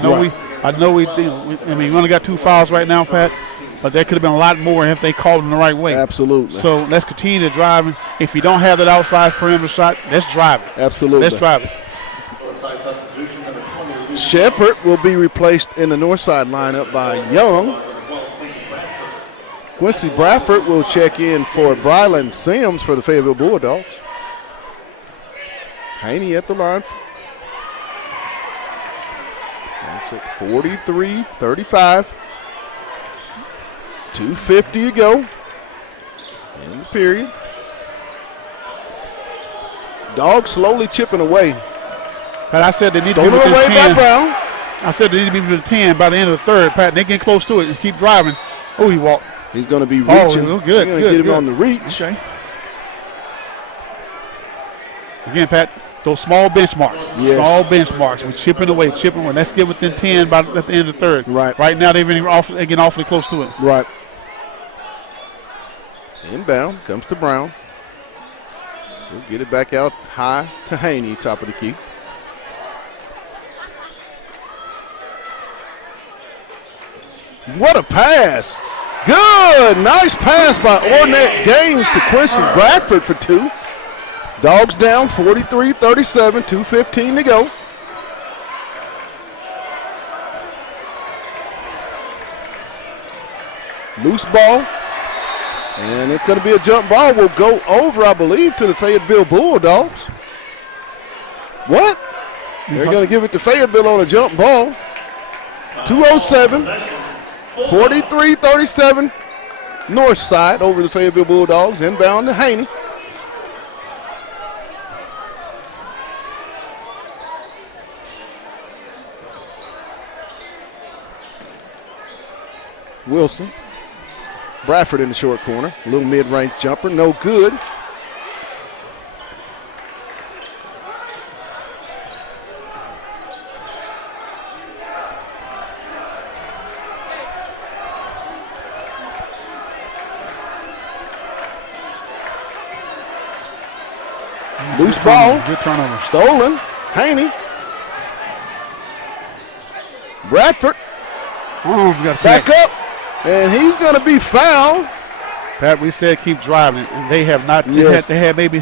know we only got 2 fouls right now, Pat. But there could have been a lot more if they called them the right way. Absolutely. So let's continue to drive. If you don't have that outside perimeter shot, let's drive it. Absolutely. Let's drive it. Shepard will be replaced in the Northside lineup by Young. Quincy Bradford will check in for Brylan Sims for the Fayetteville Bulldogs. Haney at the line. That's it, 43-35. 2:50 to go in the period. Dogs slowly chipping away. Pat, I said they need to Stolen be within away 10. by Brown. I said they need to be within 10 by the end of the third, Pat. And they're getting close to it. Just keep driving. Oh, he walked. He's going to be reaching. Oh, good. They're going to get him on the reach. Okay. Again, Pat, those small benchmarks. Yes. Small benchmarks. We're chipping away. Let's get within 10 at the end of the third. Right. Right now, they're getting awfully close to it. Right. Inbound, comes to Brown. We'll get it back out high to Haney, top of the key. What a pass. Good. Nice pass by Ornette Gaines to Quincy Bradford for 2. Dogs down 43-37, 2:15 to go. Loose ball. And it's going to be a jump ball. Will go over, I believe, to the Fayetteville Bulldogs. What? They're going to give it to Fayetteville on a jump ball. 2:07, 43-37, Northside over the Fayetteville Bulldogs. Inbound to Haney. Wilson. Bradford in the short corner. A little mid-range jumper. No good. Loose ball. Good turnover. Stolen. Haney. Bradford. Oh, we got Back up. And he's going to be fouled. Pat, we said keep driving, and they have not. Yes. They had maybe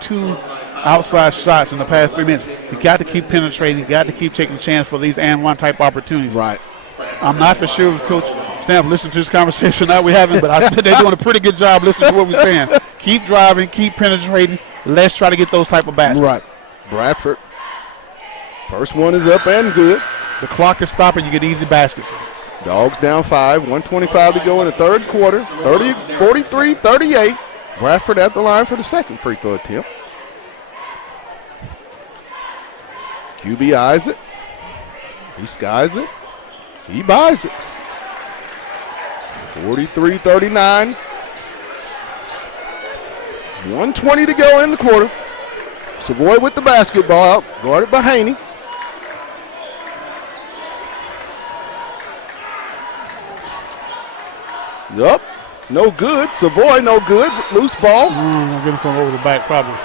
2 outside shots in the past 3 minutes. You got to keep penetrating. You got to keep taking a chance for these and one type opportunities. Right. I'm not for sure if Coach Stamp listened to this conversation. Now we haven't, but I think they're doing a pretty good job listening to what we're saying. Keep driving, keep penetrating. Let's try to get those type of baskets. Right. Bradford. First one is up and good. The clock is stopping. You get easy baskets. Dogs down 5, 1:25 to go in the third quarter. 43-38. Bradford at the line for the second free throw attempt. QB eyes it. He skies it. He buys it. 43-39. 1:20 to go in the quarter. Savoy with the basketball out, guarded by Haney. Yup, no good. Savoy, no good. Loose ball. They're going to get him from over the back, probably.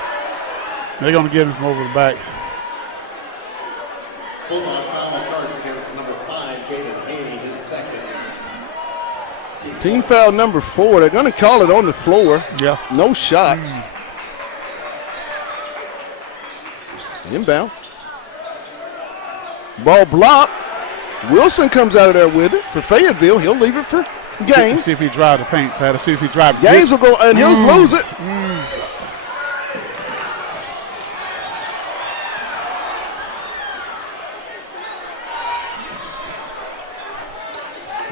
They're going to get him from over the back. Bulldog foul charge against number 5, Jaden Haney, his second. Team foul number 4. They're going to call it on the floor. Yeah. No shots. Inbound. Ball blocked. Wilson comes out of there with it for Fayetteville. He'll leave it for Gaines. See if he drives the paint, Pat. See if he drives. Gaines will go, and he'll lose it.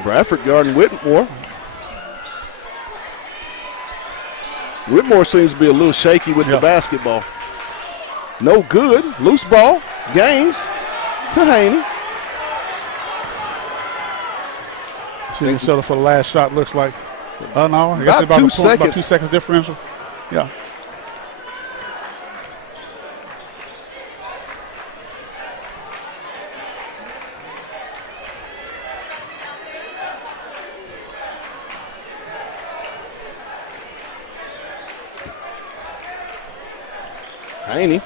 Bradford guarding Whitmore. Whitmore seems to be a little shaky with the basketball. No good. Loose ball. Gaines to Haney. See him settle for the last shot, looks like. Oh, no. I guess About 2 seconds. About 2 seconds differential. Yeah. Haney.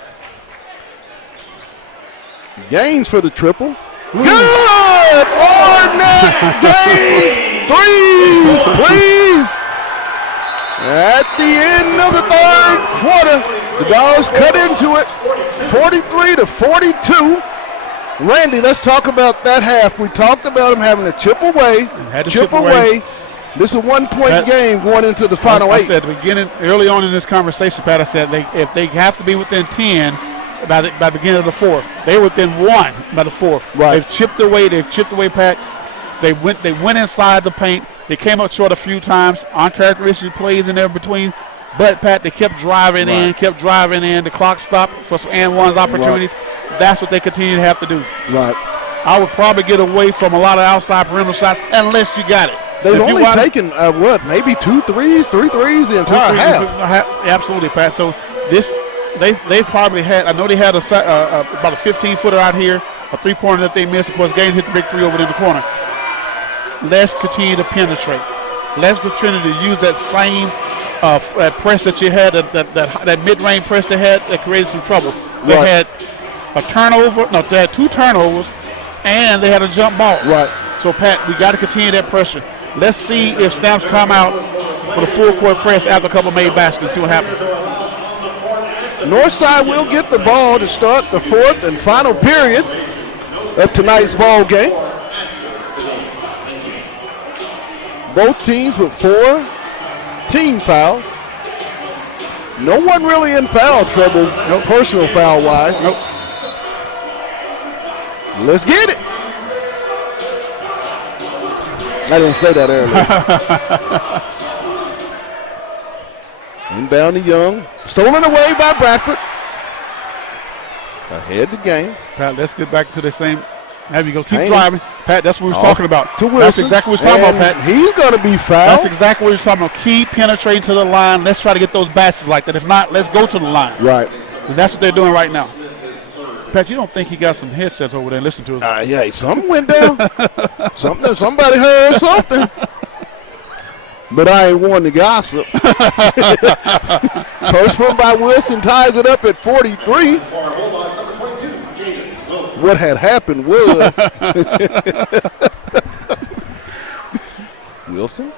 Gaines for the triple. Good! Arnett Gaines! Threes, please! At the end of the third quarter, the Dogs cut into it, 43-42. Randy, let's talk about that half. We talked about them having to chip away. This is a 1-point game going into the final 8. I said at the beginning, early on in this conversation, Pat, I said if they have to be within 10 by the beginning of the fourth, they were within 1 by the fourth. Right. They've chipped away, Pat. They went inside the paint. They came up short a few times. Uncharacteristic plays in there between. But, Pat, they kept driving in. The clock stopped for some and ones opportunities. Right. That's what they continue to have to do. Right. I would probably get away from a lot of outside perimeter shots unless you got it. They've only taken, maybe 2 threes, 3 threes the entire half. Absolutely, Pat. So they probably had, I know they had about a 15-footer out here, a three-pointer that they missed. Of course, Gaines hit the big three over in the corner. Let's continue to penetrate. Let's continue to use that same that press that you had, that mid-range press they had that created some trouble. They had a turnover. No, they had 2 turnovers, and they had a jump ball. Right. So, Pat, we got to continue that pressure. Let's see if Stamps come out with a full-court press after a couple made baskets. See what happens. Northside will get the ball to start the fourth and final period of tonight's ball game. Both teams with 4 team fouls. No one really in foul trouble, no personal foul-wise. Nope. Let's get it. I didn't say that earlier. Inbound to Young. Stolen away by Bradford. Ahead to Gaines. Pat, let's get back to the same. Have you go. Keep Haney. driving. Pat, that's what we was talking about. To Wilson. That's exactly what we was talking about, And Pat. he's going to be fouled. That's exactly what we was talking about. Keep penetrating to the line. Let's try to get those baskets like that. If not, let's go to the line. Right. And that's what they're doing right now. Pat, you don't think he got some headsets over there and listen to us? Yeah, something went down. Somebody heard something. But I ain't one to gossip. First one by Wilson ties it up at 43. What had happened was Wilson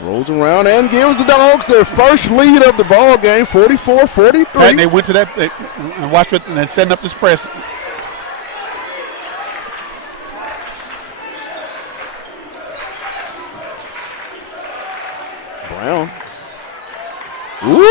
rolls around and gives the Dogs their first lead of the ball game, 44-43. And they went to that and watch it and then setting up this press. Brown. Woo!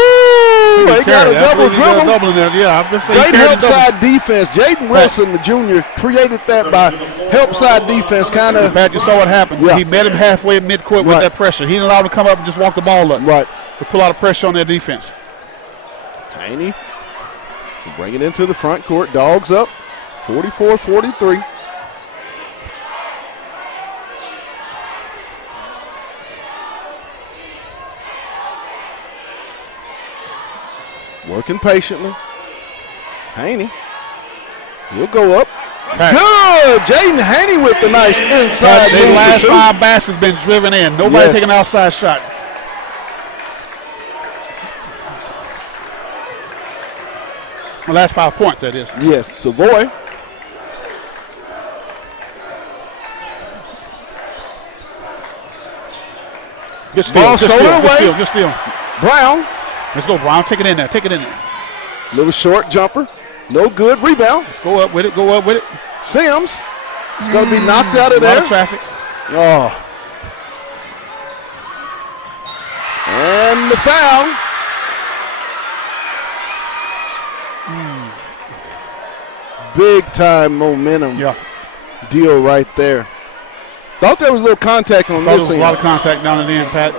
They got a double dribble. Double in there. Yeah, I've been saying Great help side defense. Jaden Wilson, the junior, created that by help side defense. Kind of. Pat, you saw what happened. Yeah. He met him halfway at midcourt with that pressure. He didn't allow him to come up and just walk the ball up. Right. To pull out of pressure on their defense. Haney bring it into the front court. Dogs up 44-43. Working patiently. Haney. He'll go up. Pat. Good. Jaden Haney with the nice inside. The last 5 baskets been driven in. Nobody taking an outside shot. The last 5 points, that is. Yes. Savoy. Good steal. Ball Good stolen steal. away. Good steal. Good steal. Brown. Let's go, Brown. Take it in there. Take it in there. Little short jumper. No good. Rebound. Let's go up with it. Go up with it. Sims is going to be knocked out of A lot there. of traffic. Oh. And the foul. Big time momentum deal right there. Thought there was a little contact on this A end. lot of contact down at the end, Pat.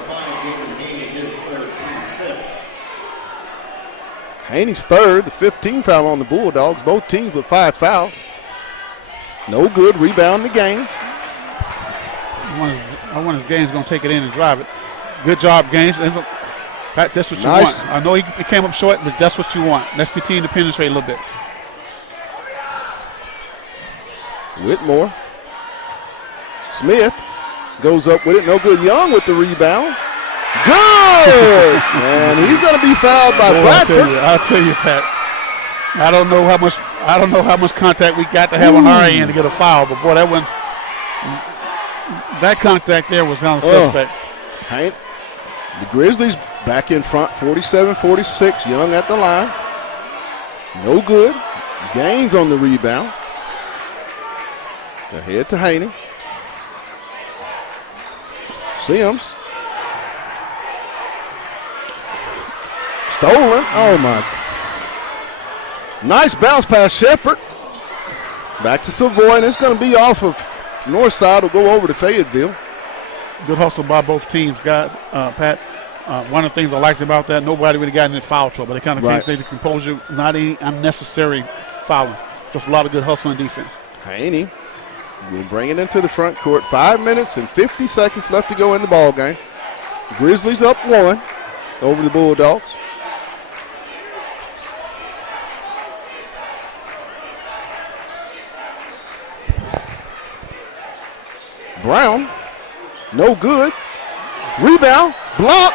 Haney's third, the 15th foul on the Bulldogs. Both teams with 5 fouls. No good. Rebound the Gaines. I wonder if Gaines going to take it in and drive it. Good job, Gaines. Pat, that's what you want. I know he came up short, but that's what you want. Let's continue to penetrate a little bit. Whitmore. Smith goes up with it. No good. Young with the rebound. Good! And he's going to be fouled by Bradford. I'll tell you, Pat. I don't know how much contact we got to have on our end to get a foul, but boy, that contact there was kind of suspect. The Grizzlies back in front, 47-46. Young at the line. No good. Gaines on the rebound. Ahead to Haney. Sims. Stolen. Oh, my. Nice bounce pass, Shepard. Back to Savoy, and it's going to be off of Northside. Will go over to Fayetteville. Good hustle by both teams, guys. Pat, one of the things I liked about that, nobody really got in foul trouble. They kind of stayed the composure, not any unnecessary fouling. Just a lot of good hustle and defense. Haney will bring it into the front court. 5 minutes and 50 seconds left to go in the ball game. Grizzlies up 1 over the Bulldogs. Brown, no good. Rebound, block.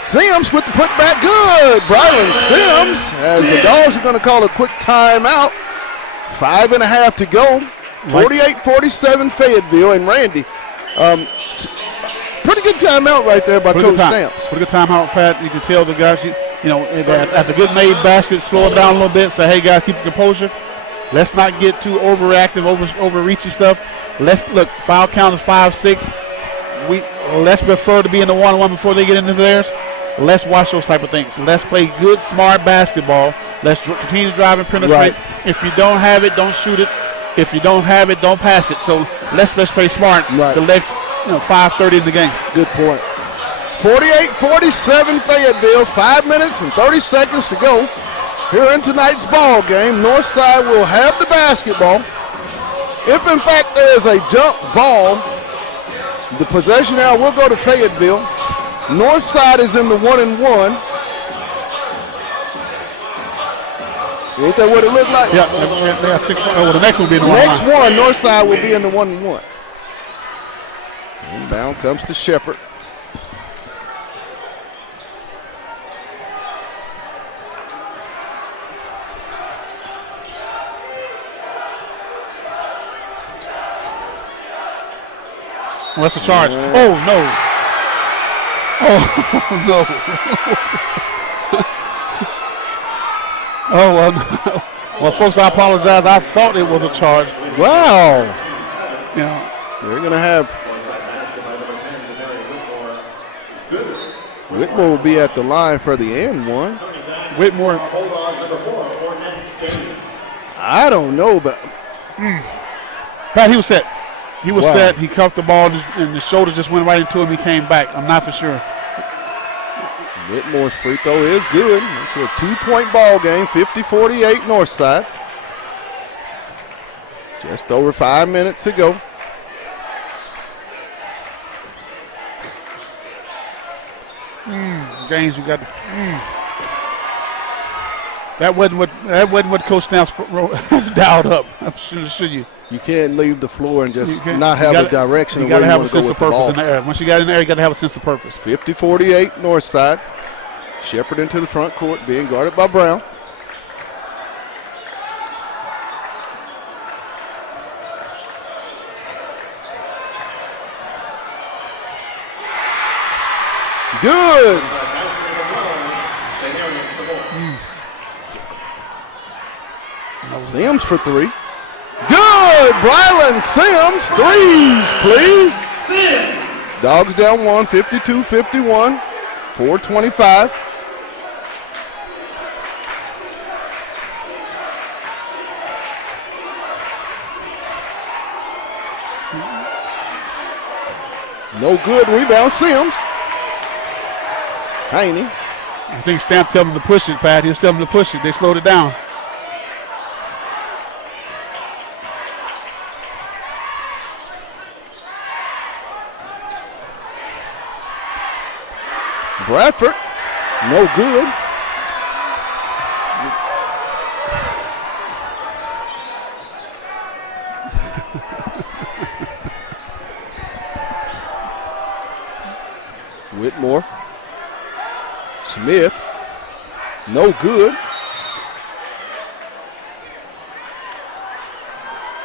Sims with the putback, good. Brylan Sims, as the Dogs are going to call a quick timeout. 5.5 to go. 48-47 Fayetteville, and Randy. Pretty good timeout right there by Coach Stamps. Pretty good timeout, Pat. You can tell the guys, after good made basket, slow it down a little bit. Say, hey, guys, keep your composure. Let's not get too overreactive, overreachy stuff. Let's look. Foul count is 5-6. Let's prefer to be in the 1-1 before they get into theirs. Let's watch those type of things. Let's play good, smart basketball. Let's continue to drive and penetrate. Right. If you don't have it, don't shoot it. If you don't have it, don't pass it. So let's play smart. Right. The next 5:30 in the game. Good point. 48-47 Fayetteville, 5 minutes and 30 seconds to go. Here in tonight's ball game, Northside will have the basketball. If in fact there is a jump ball, the possession now will go to Fayetteville. Northside is in the 1-and-1. Ain't that what it looked like? Yeah, they got 6. Well, the next one will be in the Next line. one, Northside will be in the 1-and-1. Inbound comes to Shepard. Well, that's a charge. Oh, no. Oh, no. Oh, well, no. Well, folks, I apologize. I thought it was a charge. Wow. Yeah. They're going to have Whitmore will be at the line for the and one. Whitmore. I don't know, but Pat, he was set. He was Wow. set. He cuffed the ball, and the shoulder just went right into him. He came back. I'm not for sure. Whitmore's free throw is good. It's a 2-point ball game, 50-48 Northside. Just over 5 minutes to go. Gaines, you got. That wasn't what Coach Stamps has dialed up. I'm sure you. You can't leave the floor and just You not have a direction You of got where to you have a want to go sense with of the purpose ball. in the air. Once you got in there, you got to have a sense of purpose. 50-48 Northside. Shepard into the front court, being guarded by Brown. Good. Sims for three. Good. Brylan Sims. Threes, please. Dogs down one, 52-51. 4:25. No good. Rebound, Sims. Haney. I think Stamp told him to push it, Pat. He was telling him to push it. They slowed it down. Bradford. No good. Whitmore. Smith. No good.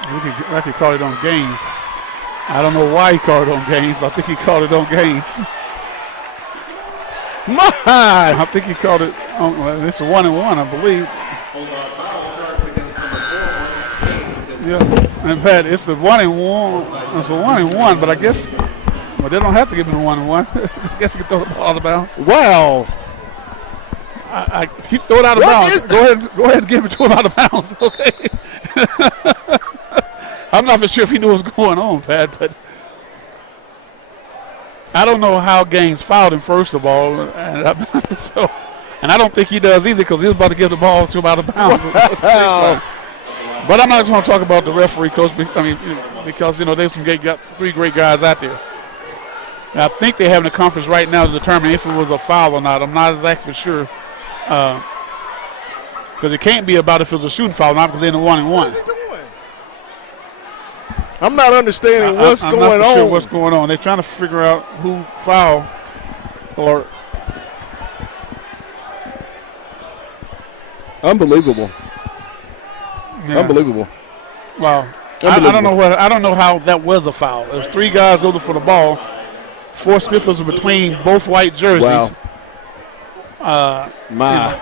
I think he called it on Gaines. I don't know why he called it on Gaines, but I think he called it on Gaines. I think he called it on, well, it's a 1-and-1, I believe. Yeah, and Pat, it's a 1-and-1. It's a 1-and-1, but I guess, well, they don't have to give him a 1-and-1. I guess you can throw the ball out of bounds. Wow. I keep throwing it out of bounds. Go ahead and give it to him out of bounds, okay? I'm not for sure if he knew what was going on, Pat, but I don't know how Gaines fouled him, first of all. And I don't think he does either, because he was about to give the ball to him out of bounds. But I'm not going to talk about the referee, Coach, because, there's three great guys out there. And I think they're having a conference right now to determine if it was a foul or not. I'm not exactly sure. Because it can't be about if it was a shooting foul or not, because they're in the 1-and-1. I'm not understanding what's I'm going not on. sure what's going on. They're trying to figure out who fouled or. Unbelievable. Yeah. Unbelievable. Wow. I don't know how that was a foul. There was three guys looking for the ball. Four Smith was between both white jerseys. Wow.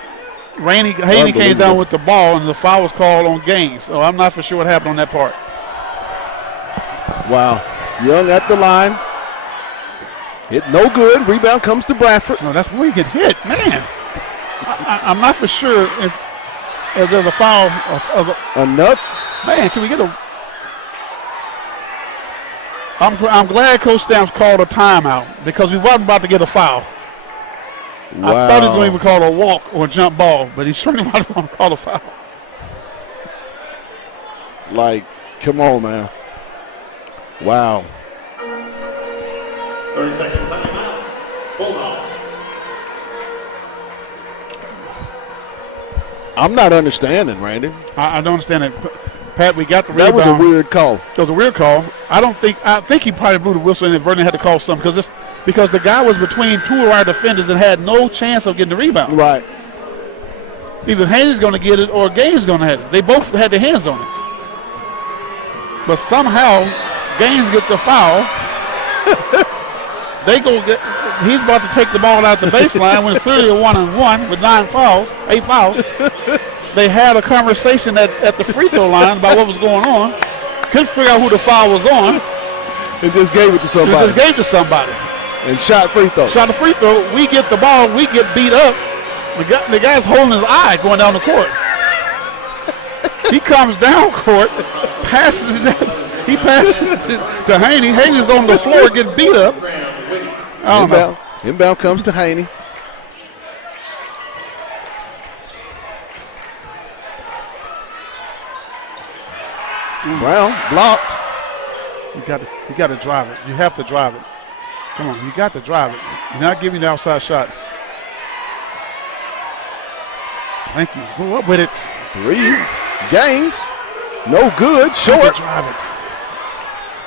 Haney came down with the ball, and the foul was called on Gaines. So I'm not for sure what happened on that part. Wow. Young at the line. Hit no good. Rebound comes to Bradford. No, that's where he get hit, man. I'm not for sure if there's a foul of a nut. Man, can we get a? I'm glad Coach Stamps called a timeout because we wasn't about to get a foul. Wow. I thought he was going to even call a walk or a jump ball, but he certainly wasn't going to call a foul. Like, come on, man. Wow. 30-second timeout. Bulldogs. I'm not understanding, Randy. I don't understand it. Pat, we got the That rebound. was a weird call. It was a weird call. I think he probably blew the whistle and Vernon had to call something because the guy was between two of our defenders and had no chance of getting the rebound. Right. Either Haney's going to get it or Gaines going to have it. They both had their hands on it. But somehow, Gaines gets the foul. He's about to take the ball out the baseline when it's clearly a 1-on-1 with 8 fouls. They had a conversation at the free throw line about what was going on. Couldn't figure out who the foul was on. And just gave it to somebody. Just gave it to somebody. And shot free throw. Shot the free throw. We get the ball. We get beat up. The guy's holding his eye going down the court. He comes down court, passes it. He passes it to Haney. Haney's on the floor getting beat up. I don't know. Inbound comes to Haney. Brown blocked. You got to drive it. You have to drive it. Come on, you got to drive it. You're not giving the outside shot. Thank you. Go up with it. 3. Gaines. No good. Short. Drive it.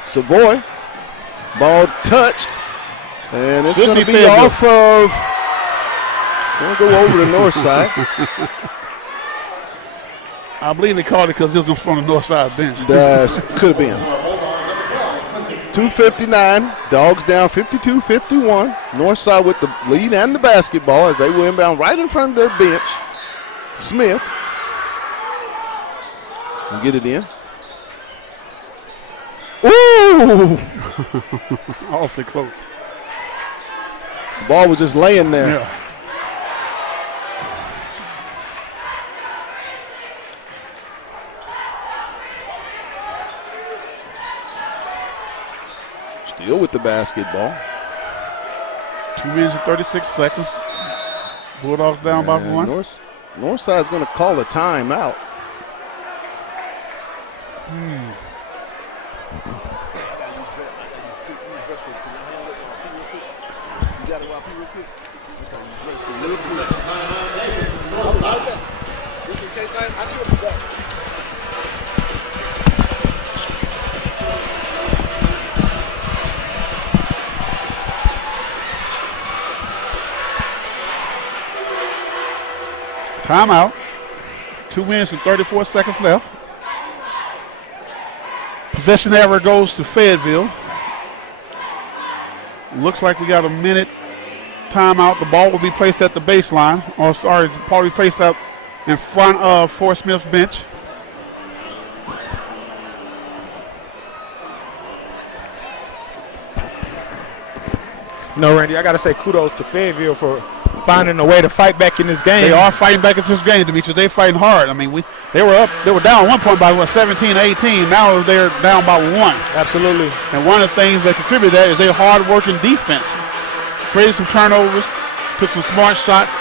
Savoy. Ball touched. And it's going to be Fayetteville. off of. Going to go over the north side. I believe they called it because it was in front of the Northside bench. That could have been. 2:59. Dogs down 52-51. Northside with the lead and the basketball as they will inbound right in front of their bench. Smith. And get it in. Ooh! Awfully close. The ball was just laying there. Yeah. Still with the basketball. 2 minutes and 36 seconds. Bulldogs down by 1. Northside's going to call a timeout. Timeout. 2 minutes and 34 seconds left. Possession error goes to Fayetteville. Looks like we got a minute timeout. The ball will be placed at the baseline. Or sorry, the ball will be placed out in front of Fort Smith's bench. No, Randy, I got to say kudos to Fayetteville for finding a way to fight back in this game. They are fighting back into this game, Demetrius. They're fighting hard. I mean, they were down at one point by 17-18. Now they're down by 1. Absolutely. And one of the things that contribute to that is their hard-working defense. Created some turnovers, took some smart shots.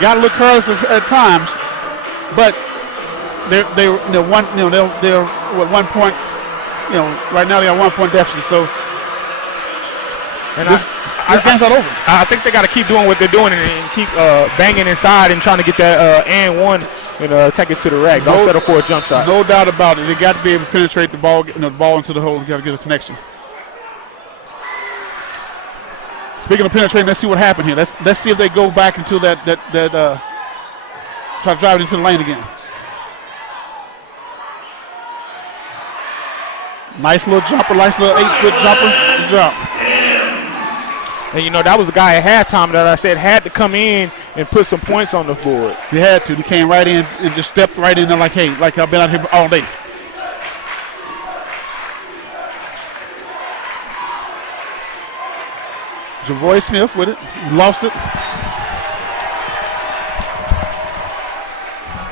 Got to look careless at times, but they're at 1 point. Right now they got 1 point deficit. So this game's not over. I think they got to keep doing what they're doing and keep banging inside and trying to get that and one and take it to the rack. Don't settle for a jump shot. No doubt about it. They got to be able to penetrate the ball, get the ball into the hole. You got to get a connection. Speaking of penetrating, let's see what happened here. Let's see if they go back into that try to drive it into the lane again. Nice little jumper, nice little 8-foot jumper. Good job. And that was a guy at halftime that I said had to come in and put some points on the board. He had to. He came right in and just stepped right in there like, hey, like I've been out here all day. Javoy Smith with it. He lost it.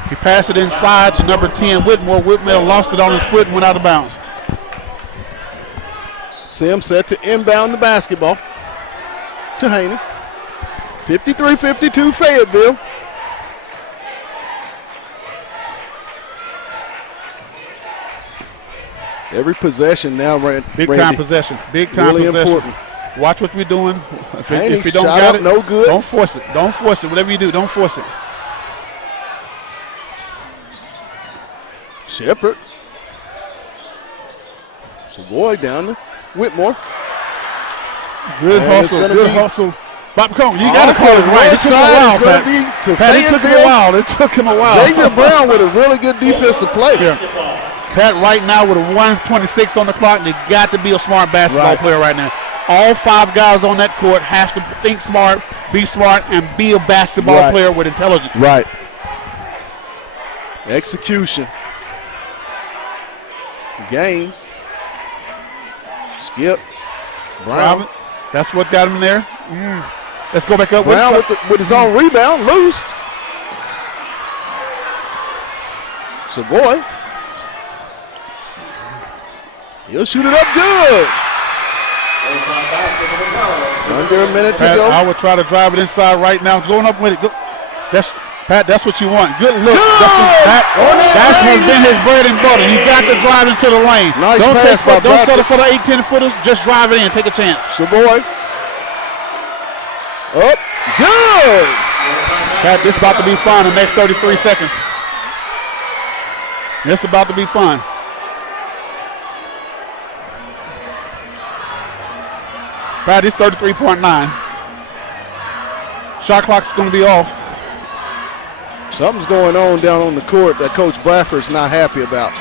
He passed it inside to number 10, Whitmore. Whitmore lost it on his foot and went out of bounds. Sims set to inbound the basketball to Haney. 53-52 Fayetteville. Every possession now, Big time possession. Big time really possession. Important. Watch what we're doing. If you don't shot got up, it, no good. Don't force it. Don't force it. Whatever you do, don't force it. Shepard. Savoy down to Whitmore. Good And it's hustle. gonna Good be hustle. Bob Combs, you got to call it right. It took him a Northside while, is going Pat. to be to Pat, it took him a Fayetteville. while. It took him a while. Xavier Brown with a really good defensive play. Yeah. Pat right now with a 1:26 on the clock. They got to be a smart basketball player right now. All 5 guys on that court have to think smart, and be a basketball player with intelligence. Right. Execution. Gaines. Skip. Brown. That's what got him there. Let's go back up. Brown with his own rebound. Loose. Savoy. He'll shoot it up good. Under a minute to Pat, go. I would try to drive it inside right now. Going up with it. Go. Pat, that's what you want. Good look. That's been his bread and butter. You got to drive into the lane. Nice don't pass by don't settle for the 8-10 footers. Just drive it in. Take a chance. Savoy. Up. Good. Pat, this is about to be fun the next 33 seconds. This is about to be fun. Pat, it's 33.9. Shot clock's going to be off. Something's going on down on the court that Coach Bradford's not happy about.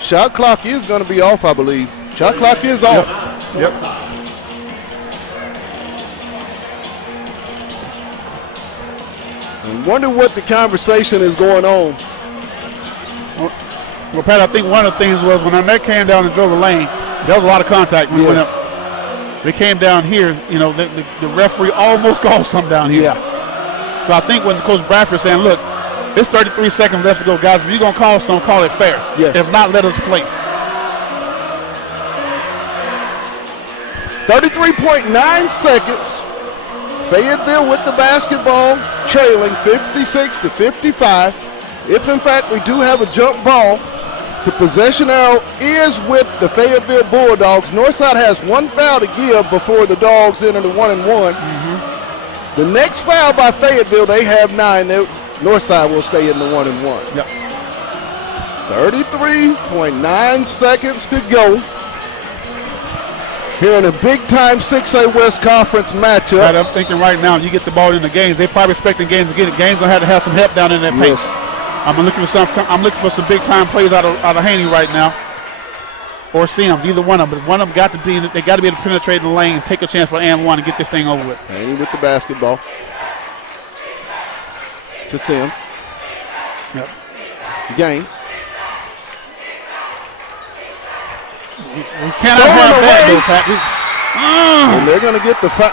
Shot clock is going to be off, I believe. Shot clock is off. Yep. I wonder what the conversation is going on. Well, Pat, I think one of the things was when that came down and drove a lane, there was a lot of contact. When we went up. They came down here, you know, the referee almost called something down here. Yeah. So I think when Coach Bradford saying, look, it's 33 seconds left to go, guys. If you're going to call something, call it fair. Yes. If not, let us play. 33.9 seconds. Fayetteville with the basketball, trailing 56-55. If, in fact, we do have a jump ball, the possession arrow is with the Fayetteville Bulldogs. Northside has 1 foul to give before the Dogs enter the 1-and-1. The next foul by Fayetteville, they have 9. Northside will stay in the 1-and-1. Yep. 33.9 seconds to go here in a big-time 6A West Conference matchup. Pat, I'm thinking right now, you get the ball in the games. They probably expecting games to get it. Games going to have some help down in that pace. Yes. I'm looking for some big-time plays out of Haney right now. Or Sims, either one of them. But one of them got to be able to penetrate the lane and take a chance for and one and get this thing over with. Haney with the basketball. To Sims. Yep. Gaines. We cannot have that, though, Pat. And they're going to get the foul.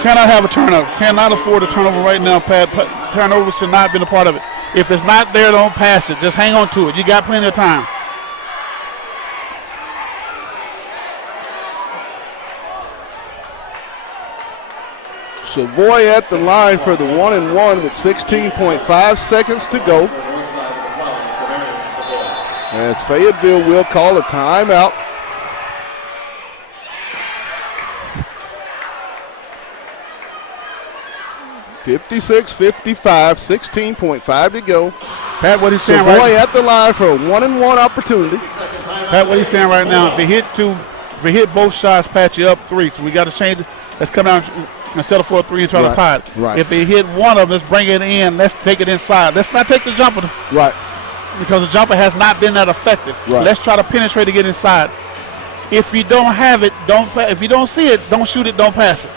Cannot have a turnover. Cannot afford a turnover right now, Pat. Turnover should not have been a part of it. If it's not there, don't pass it. Just hang on to it. You got plenty of time. Savoy at the line for the 1-and-1 with 16.5 seconds to go. As Fayetteville will call a timeout. (56-55), 16.5 to go. Pat, what he's saying Savoy at the line for a 1-and-1 opportunity. Pat, what he's saying right now, if they hit both shots, Pat, you're up 3. So we got to change it. Let's come down and settle for a 3 and try to tie it. Right. If they hit one of them, let's bring it in. Let's take it inside. Let's not take the jumper. Right. Because the jumper has not been that effective. Right. Let's try to penetrate to get inside. If you don't have it, if you don't see it, don't shoot it, don't pass it.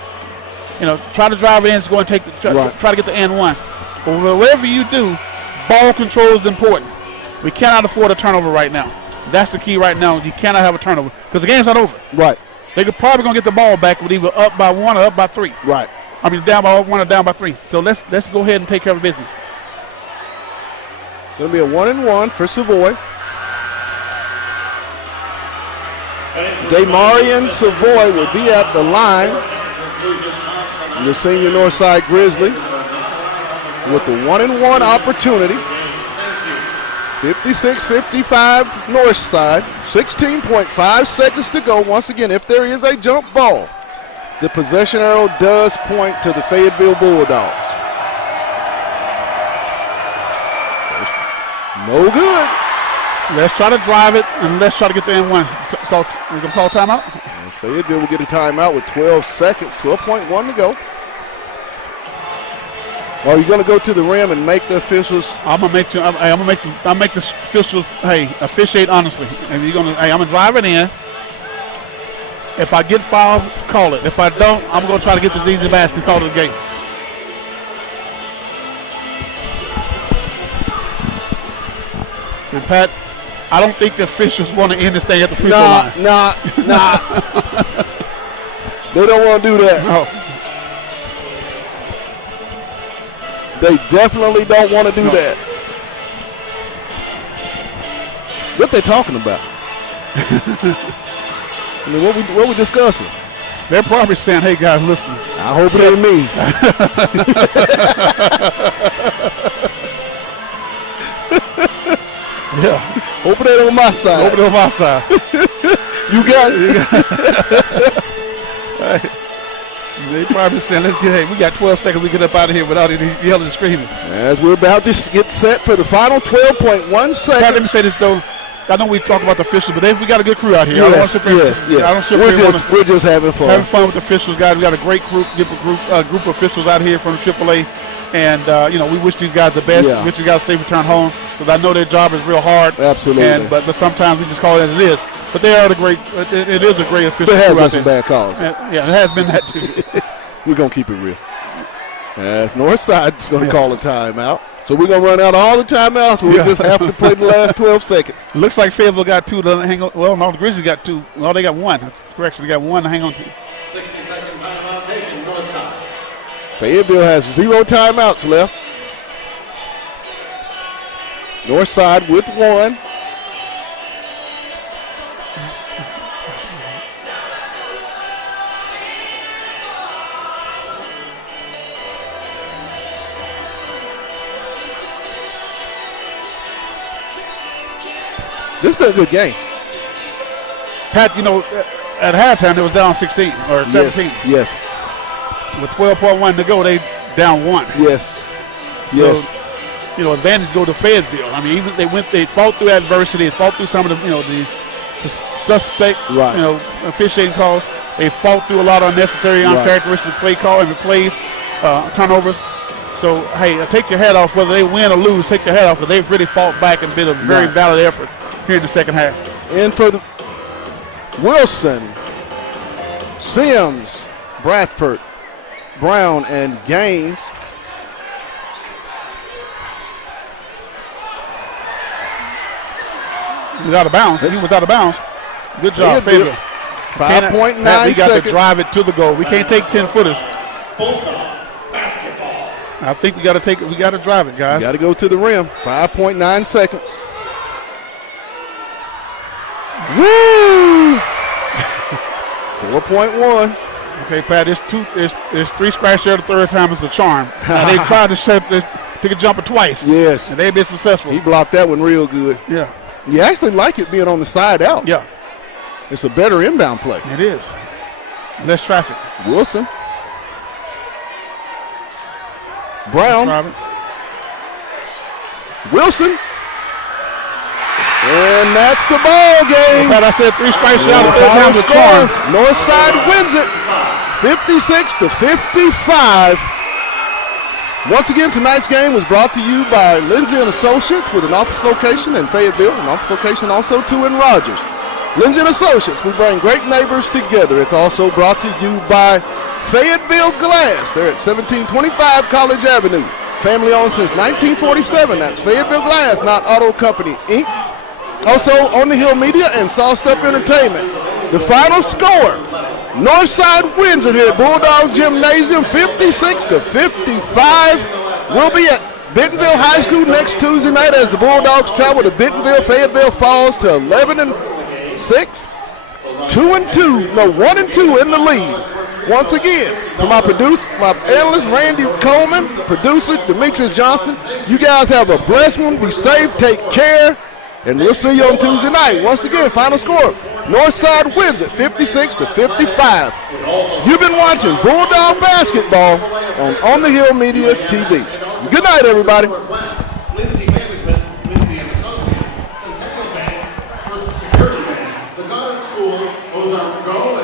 You know, try to drive it in, go and take the try to get the and one. But whatever you do, ball control is important. We cannot afford a turnover right now. That's the key right now. You cannot have a turnover because the game's not over. Right. They could probably gonna get the ball back with either up by 1 or up by 3. Right. I mean, down by 1 or down by 3. So let's go ahead and take care of the business. Going to be a 1-and-1 for Savoy. Damarian Savoy will be at the line. The senior Northside Grizzly with the 1-and-1 opportunity. 56-55 Northside. 16.5 seconds to go. Once again, if there is a jump ball, the possession arrow does point to the Fayetteville Bulldogs. No good. Let's try to drive it, and let's try to get the N1. We're going to call timeout? As Fayetteville will get a timeout with 12 seconds, 12.1 to go. Are you going to go to the rim and make the officials? I'm gonna make the officials officiate honestly. And you're gonna I'm gonna drive it in. If I get fouled, call it. If I don't, I'm gonna try to get this easy basket and call it a game. And Pat, I don't think the officials want to end this thing at the free throw line. Nah. They don't want to do that. No. They definitely don't want to do that. What they talking about? I mean, what we discussing? They're probably saying, "Hey guys, listen." I hope it ain't me. Yeah. Hope it ain't on my side. Hope it on my side. You got it. They probably saying, we got 12 seconds, we get up out of here without any yelling and screaming. As we're about to get set for the final 12.1 seconds. Let me say this, though. I know we talk about the officials, but we got a good crew out here. Yes. We're just having fun. Having fun with the officials, guys. We got a great group of officials out here from the AAA. And, we wish these guys the best. Yeah. Wish these guys a safe return home because I know their job is real hard. Absolutely. But sometimes we just call it as it is. But they are it is a great official crew crew out out there. there. Bad calls. Yeah, it has been that too. We're going to keep it real. As Northside is going to call a timeout. So we're going to run out all the timeouts. We'll just have to play the last 12 seconds. It looks like Fayetteville got two to hang on. Well, no, the Grizzlies got two. Well, they got one. Correction, they got one to hang on to. 60-second timeout taken, Northside. Fayetteville has 0 timeouts left. Northside with 1. This has been a good game. Pat, at halftime it was down 16 or 17. Yes. With 12.1 to go, they down 1. Yes. So, advantage go to Fayetteville. I mean, even they fought through adversity, they fought through some of the suspect, officiating calls. They fought through a lot of unnecessary, uncharacteristic play call and plays, turnovers. So, hey, take your hat off whether they win or lose. Take your hat off because they've really fought back and been a very valid effort here in the second half. And for the Wilson, Sims, Bradford, Brown, and Gaines. He was out of bounds. Good job, Fayetteville. 5.9 We got seconds. to drive it to the goal. We can't take 10-footers. I think we got to take it. We got to drive it, guys. You got to go to the rim. 5.9 seconds. Woo! 4.1. Okay, Pat. It's 3 scratch there the third time is the charm. Now, they tried to pick a jumper twice. Yes. And they've been successful. He blocked that one real good. Yeah. You actually like it being on the side out. Yeah. It's a better inbound play. It is. Less traffic. Wilson. Brown. Wilson. And that's the ball game. Pat, I said 3 strikes out the third time the charm. Northside wins it 56-55. Once again, tonight's game was brought to you by Lindsay & Associates with an office location in Fayetteville, an office location also too in Rogers. Lindsay & Associates, we bring great neighbors together. It's also brought to you by Fayetteville Glass. They're at 1725 College Avenue. Family owned since 1947. That's Fayetteville Glass, not Auto Company, Inc. Also on the Hill Media and Sauced Up Entertainment. The final score, Northside wins it here at Bulldogs Gymnasium 56-55. We'll be at Bentonville High School next Tuesday night as the Bulldogs travel to Bentonville. Fayetteville falls to 11-6. 2-2, no 1-2 in the lead. Once again, for my producer, my analyst Randy Coleman, producer Demetrius Johnson, you guys have a blessed one. Be safe, take care, and we'll see you on Tuesday night. Once again, final score: Northside wins it 56-55. You've been watching Bulldog basketball on the Hill Media TV. Good night, everybody. Lindsay Management, Lindsay and Associates, Centennial Bank, First Security Bank, the Goddard School, Ozark Go,